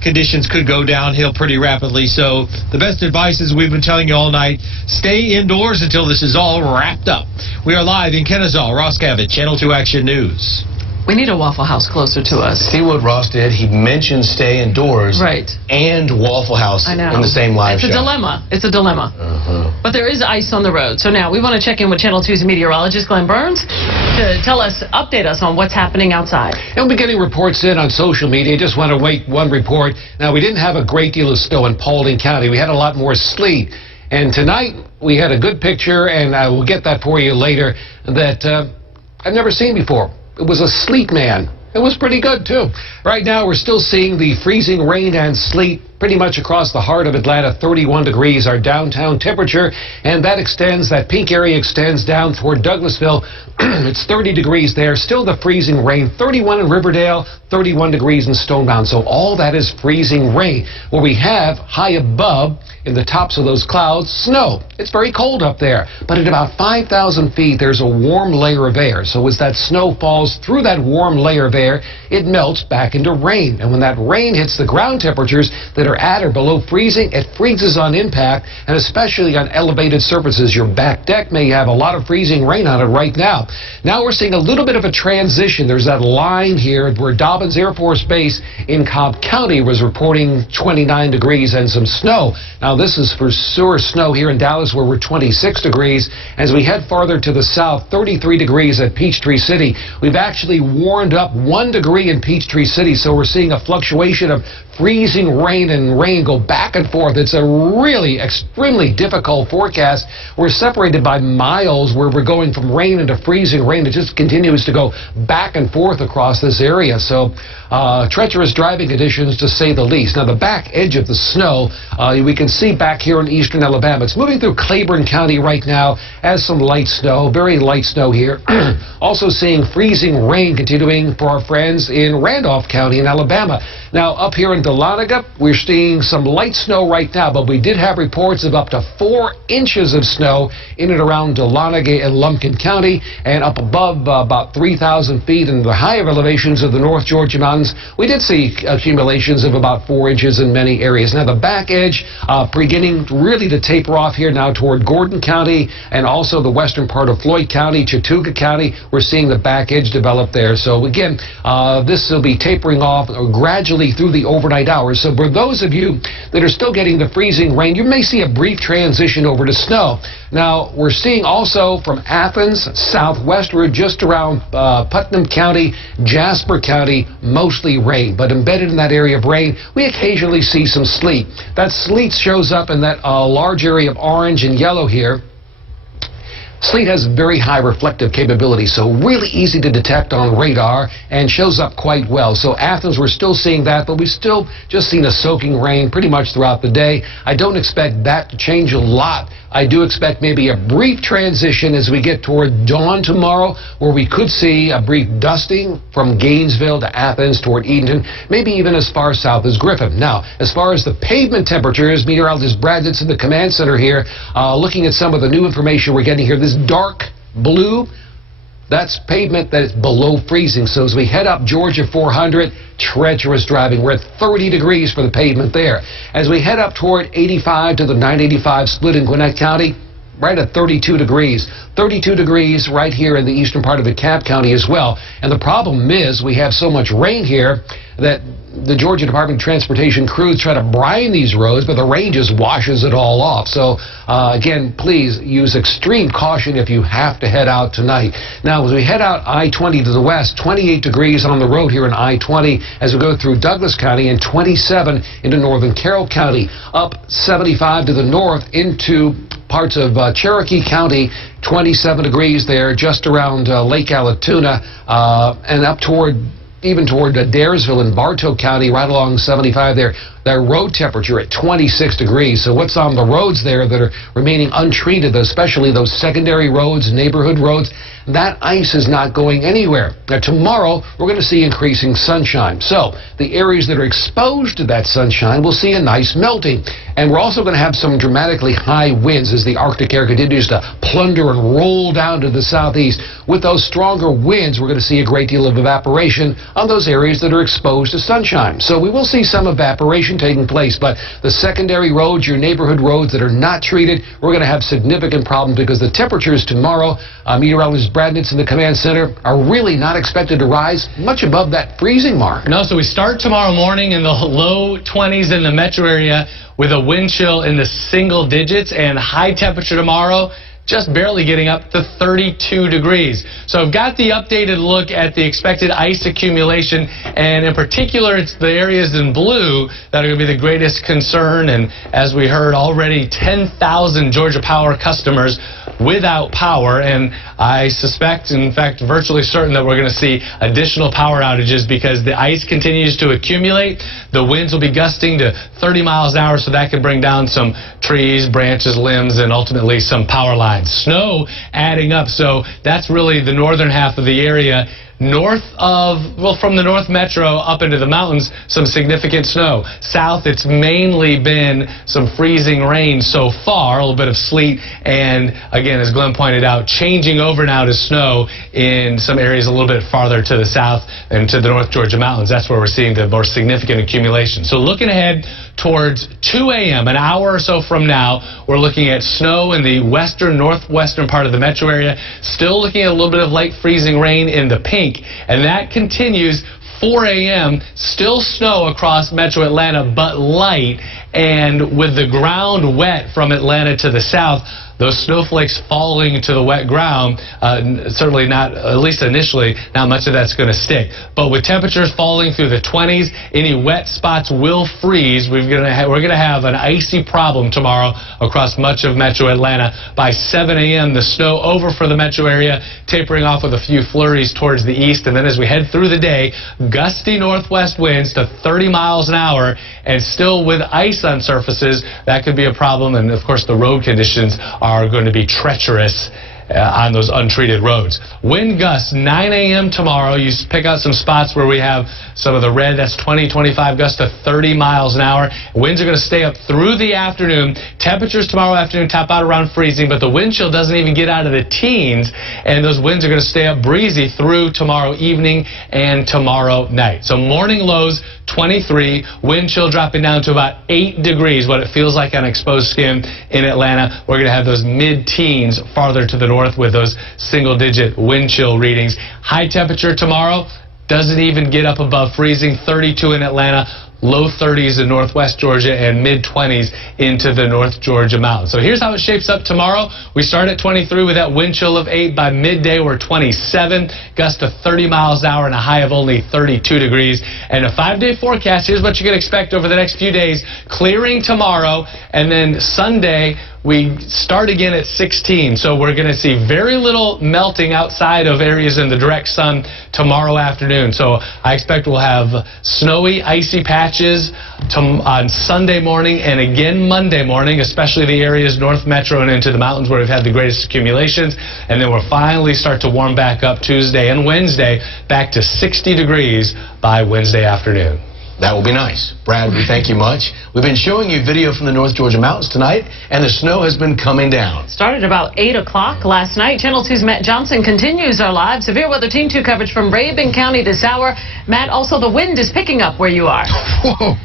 conditions could go downhill pretty rapidly. So the best advice is we've been telling you all night, stay indoors until this is all wrapped up. We are live in Kennesaw. Ross Cavett, Channel 2 Action News. We need a Waffle House closer to us. See what Ross did? He mentioned stay indoors and Waffle House in the same live show. It's a dilemma. It's a dilemma. But there is ice on the road. So now we want to check in with Channel 2's meteorologist, Glenn Burns, to update us on what's happening outside. And we're getting reports in on social media. Just want to wait one report. Now, we didn't have a great deal of snow in Paulding County. We had a lot more sleet. And tonight, we had a good picture, and I will get that for you later, that I've never seen before. It was a sleet man. It was pretty good, too. Right now, we're still seeing the freezing rain and sleet pretty much across the heart of Atlanta. 31 degrees, our downtown temperature, and that pink area extends down toward Douglasville. It's 30 degrees there. Still the freezing rain. 31 in Riverdale, 31 degrees in Stonebound. So all that is freezing rain. Where we have high above, in the tops of those clouds, snow. It's very cold up there. But at about 5,000 feet, there's a warm layer of air. So as that snow falls through that warm layer of air, it melts back into rain. And when that rain hits the ground temperatures that are at or below freezing, it freezes on impact, and especially on elevated surfaces. Your back deck may have a lot of freezing rain on it right now. Now we're seeing a little bit of a transition. There's that line here where Dobbins Air Force Base in Cobb County was reporting 29 degrees and some snow. Now this is for sure snow here in Dallas, where we're 26 degrees. As we head farther to the south, 33 degrees at Peachtree City. We've actually warmed up 1 degree in Peachtree City, so we're seeing a fluctuation of freezing rain and rain go back and forth. It's a really extremely difficult forecast. We're separated by miles where we're going from rain into freezing rain. It just continues to go back and forth across this area. So treacherous driving conditions, to say the least. Now the back edge of the snow, we can see back here in eastern Alabama. It's moving through Claiborne County right now as some light snow, very light snow here. Also seeing freezing rain continuing for our friends in Randolph County in Alabama. Now up here in Dahlonega, we're seeing some light snow right now, but we did have reports of up to 4 inches of snow in and around Dahlonega and Lumpkin County, and up above about 3,000 feet in the higher elevations of the North Georgia mountains. We did see accumulations of about 4 inches in many areas. Now, the back edge beginning really to taper off here now toward Gordon County and also the western part of Floyd County, Chattooga County. We're seeing the back edge develop there. So again, this will be tapering off gradually through the overnight hours. So for those of you that are still getting the freezing rain, you may see a brief transition over to snow. Now, we're seeing also from Athens southwestward just around Putnam County, Jasper County, mostly rain. But embedded in that area of rain, we occasionally see some sleet. That sleet shows up in that large area of orange and yellow here. Sleet has very high reflective capability, so really easy to detect on radar and shows up quite well. So Athens, we're still seeing that, but we've still just seen a soaking rain pretty much throughout the day. I don't expect that to change a lot. I do expect maybe a brief transition as we get toward dawn tomorrow, where we could see a brief dusting from Gainesville to Athens toward Edenton, maybe even as far south as Griffin. Now, as far as the pavement temperatures, meteorologist Brad Ditz in the command center here, looking at some of the new information we're getting here. This dark blue, that's pavement that is below freezing. So as we head up Georgia 400, treacherous driving. We're at 30 degrees for the pavement there. As we head up toward 85 to the 985 split in Gwinnett County, right at 32 degrees. 32 degrees right here in the eastern part of DeKalb County as well. And the problem is we have so much rain here that the Georgia Department of Transportation crews try to brine these roads, but the rain just washes it all off. So, again, please use extreme caution if you have to head out tonight. Now, as we head out I-20 to the west, 28 degrees on the road here in I-20 as we go through Douglas County, and 27 into northern Carroll County, up 75 to the north into parts of Cherokee County, 27 degrees there just around Lake Allatoona, and up toward even toward Daresville and Bartow County, right along 75 there. Their road temperature at 26 degrees. So what's on the roads there that are remaining untreated, especially those secondary roads, neighborhood roads, that ice is not going anywhere. Now, tomorrow, we're going to see increasing sunshine. So the areas that are exposed to that sunshine will see a nice melting. And we're also going to have some dramatically high winds as the Arctic air continues to plunder and roll down to the southeast. With those stronger winds, we're going to see a great deal of evaporation on those areas that are exposed to sunshine. So we will see some evaporation taking place, but the secondary roads, your neighborhood roads that are not treated, we're going to have significant problems because the temperatures tomorrow, meteorologist Brad Ditz in the command center, are really not expected to rise much above that freezing mark. No, so we start tomorrow morning in the low 20s in the metro area with a wind chill in the single digits, and high temperature tomorrow just barely getting up to 32 degrees. So I've got the updated look at the expected ice accumulation, and in particular, it's the areas in blue that are going to be the greatest concern. And as we heard already, 10,000 Georgia Power customers without power, and I suspect, in fact, virtually certain that we're going to see additional power outages because the ice continues to accumulate. The winds will be gusting to 30 miles an hour, so that could bring down some trees, branches, limbs, and ultimately some power lines. Snow adding up, so that's really the northern half of the area. North of, well, from the North Metro up into the mountains, some significant snow. South, it's mainly been some freezing rain so far, a little bit of sleet, and again, as Glenn pointed out, changing over now to snow in some areas a little bit farther to the south and to the North Georgia mountains. That's where we're seeing the more significant accumulation. So looking ahead towards 2 a.m., an hour or so from now, we're looking at snow in the western, northwestern part of the metro area. Still looking at a little bit of light freezing rain in the pink, and that continues 4 a.m., still snow across metro Atlanta, but light, and with the ground wet from Atlanta to the south, those snowflakes falling to the wet ground, certainly not, at least initially, not much of that's going to stick. But with temperatures falling through the 20s, any wet spots will freeze. We're going to have an icy problem tomorrow across much of metro Atlanta. By 7 a.m., the snow over for the metro area, tapering off with a few flurries towards the east. And then as we head through the day, gusty northwest winds to 30 miles an hour, and still with ice on surfaces, that could be a problem. And of course, the road conditions are going to be treacherous on those untreated roads. Wind gusts 9 a.m. tomorrow. You pick out some spots where we have some of the red. That's 20, 25 gusts to 30 miles an hour. Winds are going to stay up through the afternoon. Temperatures tomorrow afternoon top out around freezing, but the wind chill doesn't even get out of the teens, and those winds are going to stay up breezy through tomorrow evening and tomorrow night. So morning lows 23, wind chill dropping down to about 8 degrees, what it feels like on exposed skin in Atlanta. We're going to have those mid-teens farther to the north with those single-digit wind chill readings. High temperature tomorrow doesn't even get up above freezing, 32 in Atlanta. Low 30s in northwest Georgia and mid-20s into the North Georgia mountains. So here's how it shapes up tomorrow. We start at 23 with that wind chill of 8. By midday, we're 27, gust to 30 miles an hour and a high of only 32 degrees. And a 5-day forecast, here's what you can expect over the next few days. Clearing tomorrow, and then Sunday, we start again at 16. So we're going to see very little melting outside of areas in the direct sun tomorrow afternoon. So I expect we'll have snowy, icy patches on Sunday morning and again Monday morning, especially the areas north metro and into the mountains where we've had the greatest accumulations. And then we'll finally start to warm back up Tuesday and Wednesday, back to 60 degrees by Wednesday afternoon. That will be nice. Brad, we thank you much. We've been showing you video from the North Georgia mountains tonight, and the snow has been coming down. Started about 8 o'clock last night. Channel 2's Matt Johnson continues our live Severe Weather Team 2 coverage from Rabun County this hour. Matt, also the wind is picking up where you are. Whoa.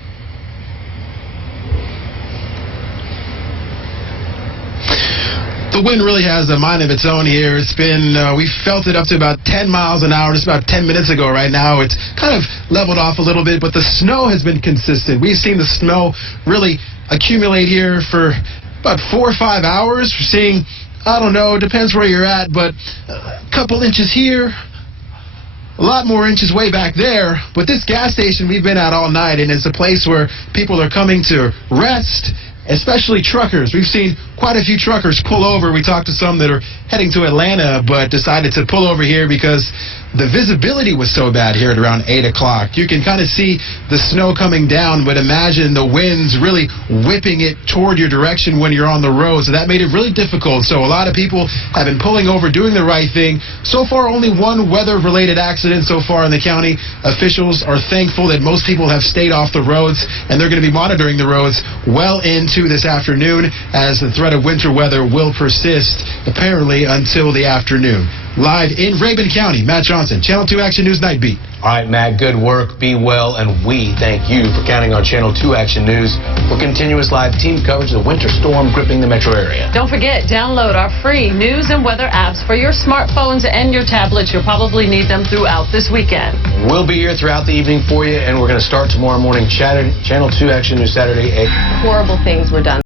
The wind really has a mind of its own here. It's been, we felt it up to about 10 miles an hour just about 10 minutes ago. Right now it's kind of leveled off a little bit, but the snow has been consistent. We've seen the snow really accumulate here for about 4 or 5 hours. We're seeing, I don't know, it depends where you're at, but a couple inches here, a lot more inches way back there. But this gas station we've been at all night, and it's a place where people are coming to rest, especially truckers. We've seen quite a few truckers pull over. We talked to some that are heading to Atlanta but decided to pull over here because the visibility was so bad here at around 8 o'clock. You can kind of see the snow coming down, but imagine the winds really whipping it toward your direction when you're on the road. So that made it really difficult. So a lot of people have been pulling over, doing the right thing. So far, only one weather-related accident so far in the county. Officials are thankful that most people have stayed off the roads, and they're going to be monitoring the roads well into this afternoon as the threat of winter weather will persist, apparently, until the afternoon. Live in Rabun County, Matt Johnson, Channel 2 Action News Night Beat. All right, Matt, good work. Be well, and we thank you for counting on Channel 2 Action News for continuous live team coverage of the winter storm gripping the metro area. Don't forget, download our free news and weather apps for your smartphones and your tablets. You'll probably need them throughout this weekend. We'll be here throughout the evening for you, and we're going to start tomorrow morning, Channel 2 Action News Saturday. Horrible things were done.